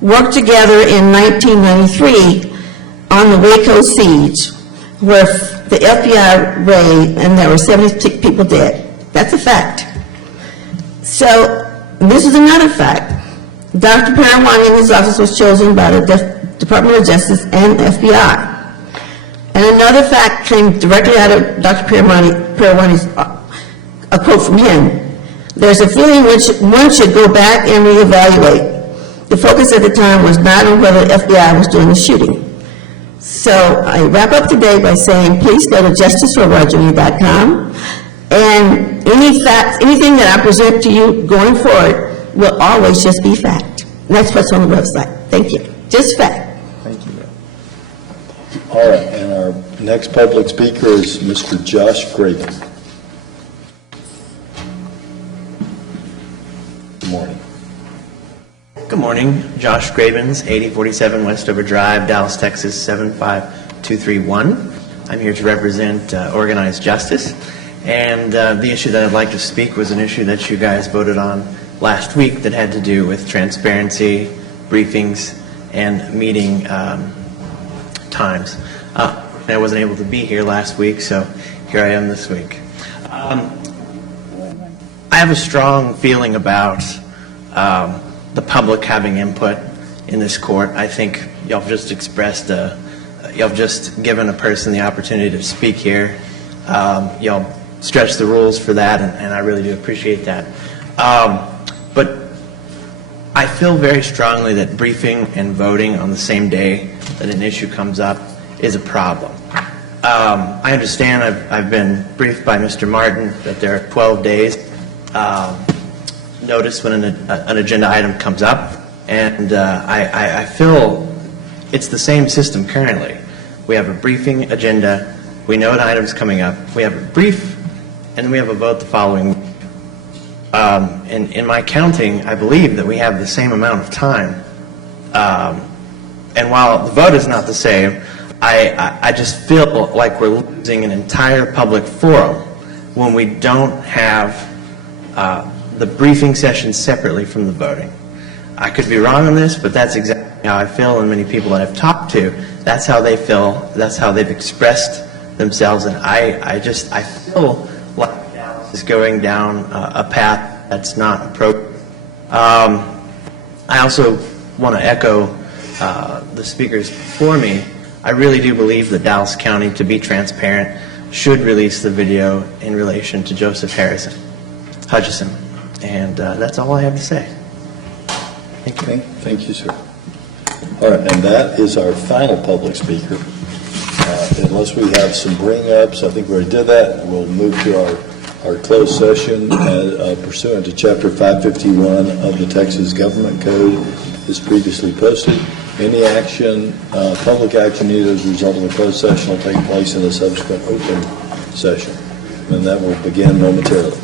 worked together in 1993 on the Waco siege, where the FBI raid, and there were 76 people dead. That's a fact. So, this is another fact. Dr. Parawani and his office was chosen by the Department of Justice and FBI. And another fact came directly out of Dr. Parawani's, a quote from him. There's a feeling one should go back and reevaluate. The focus at the time was not on whether the FBI was doing the shooting. So I wrap up today by saying, please go to justiceforrogers.com, and any facts, anything that I present to you going forward will always just be fact. And that's what's on the website. Thank you. Just fact. Thank you, ma'am. All right, and our next public speaker is Mr. Josh Graven. Good morning. Good morning. Josh Gravens, 8047 Westover Drive, Dallas, Texas, 75231. I'm here to represent Organized Justice. And the issue that I'd like to speak was an issue that you guys voted on last week that had to do with transparency, briefings, and meeting times. I wasn't able to be here last week, so here I am this week. I have a strong feeling about the public having input in this court. I think y'all have just expressed, y'all have just given a person the opportunity to speak here. Y'all stretch the rules for that, and I really do appreciate that. But I feel very strongly that briefing and voting on the same day that an issue comes up is a problem. I understand I've been briefed by Mr. Martin that there are 12 days notice when an agenda item comes up, and I feel it's the same system currently. We have a briefing agenda, we know an item's coming up, we have a brief, and we have a vote the following week. In my counting, I believe that we have the same amount of time. And while the vote is not the same, I just feel like we're losing an entire public forum when we don't have the briefing session separately from the voting. I could be wrong on this, but that's exactly how I feel, and many people that I've talked to, that's how they feel, that's how they've expressed themselves, and I feel like Dallas is going down a path that's not appropriate. I also want to echo the speakers before me. I really do believe that Dallas County, to be transparent, should release the video in relation to Joseph Hutchison. And that's all I have to say. Thank you. Okay, thank you, sir. All right, and that is our final public speaker. Unless we have some bring-ups, I think we already did that. We'll move to our closed session pursuant to Chapter 551 of the Texas Government Code as previously posted. Any action, public action needed as a result of the closed session will take place in a subsequent open session, and that will begin momentarily.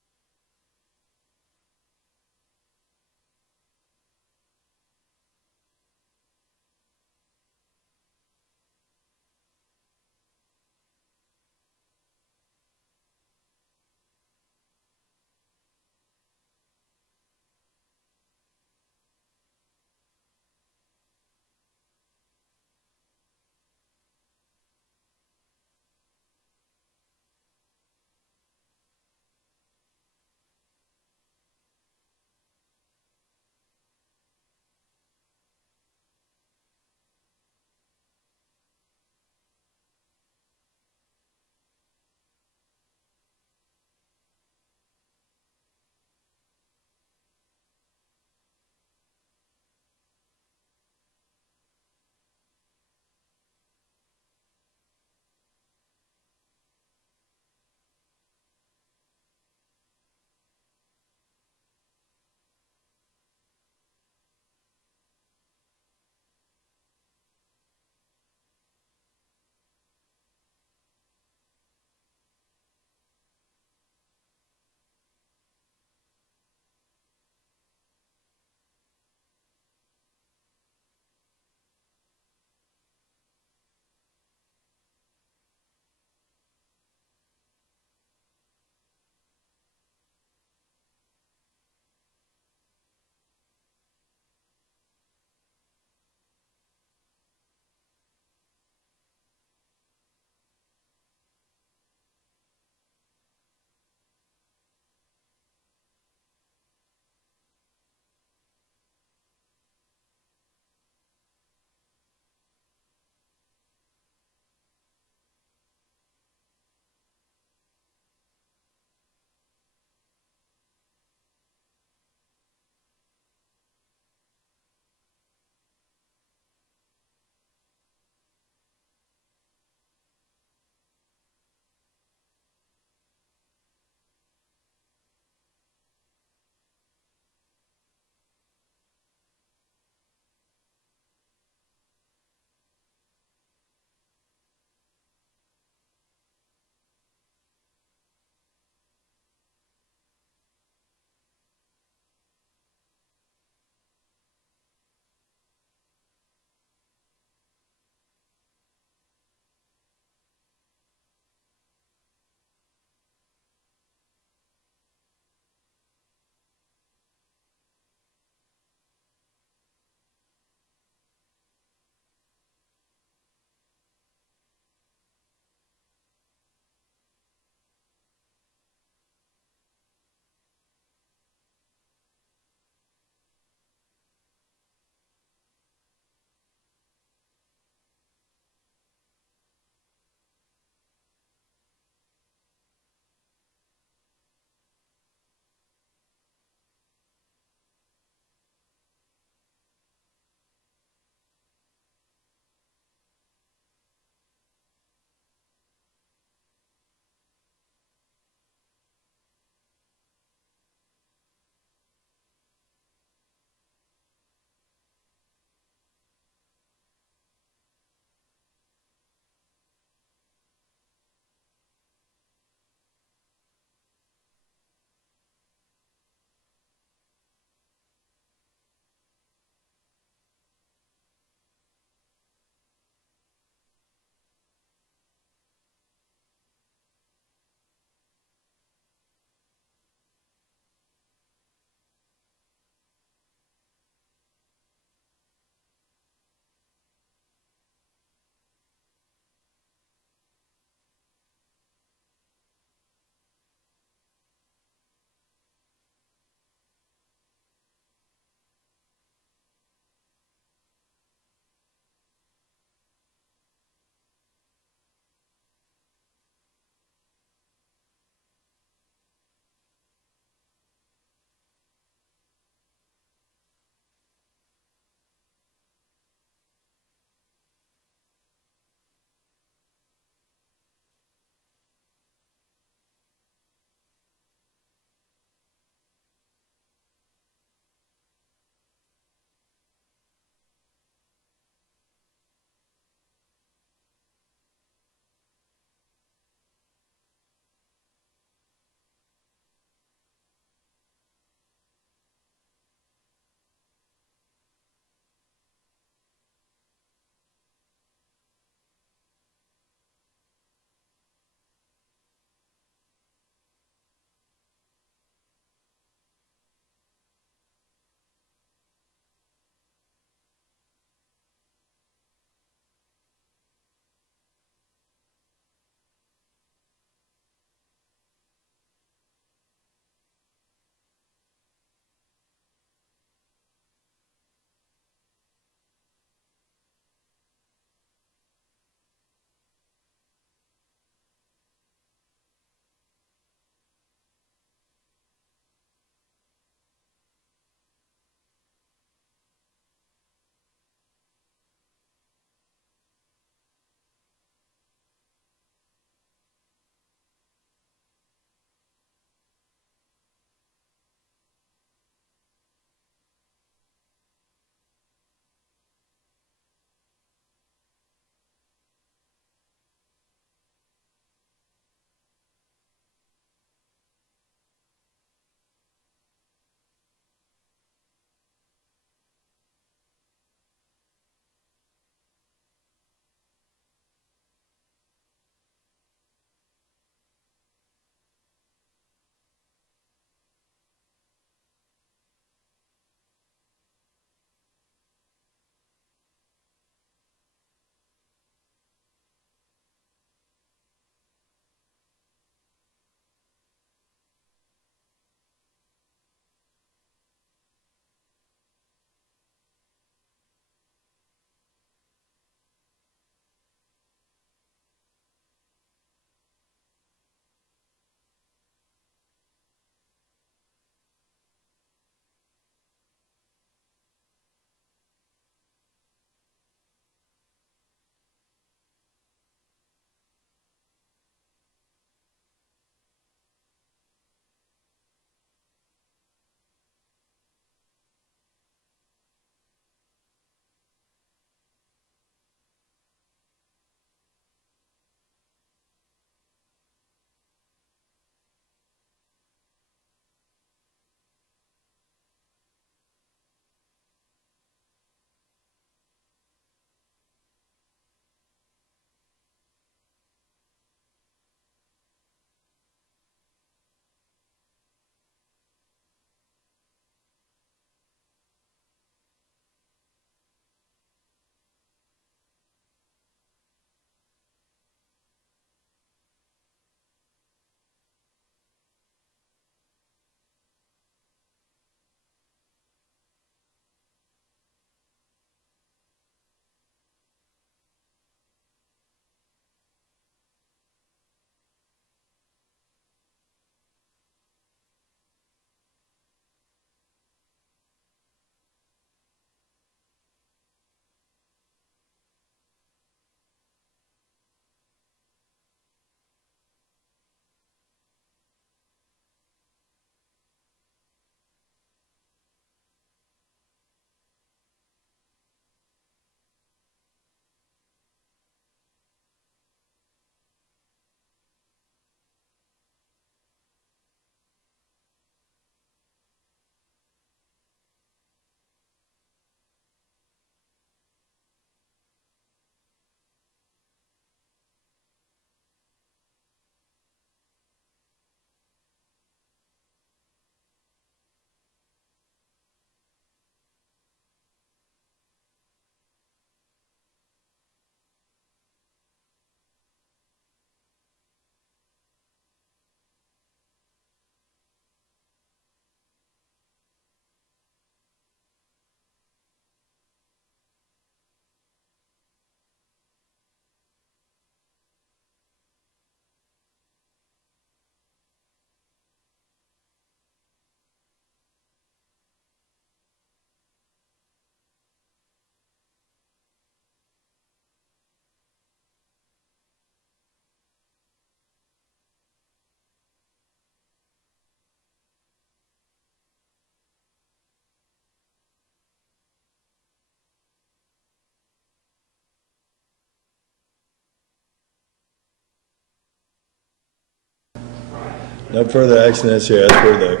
No further action necessary as per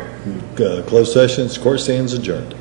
the closed sessions. Court stands adjourned.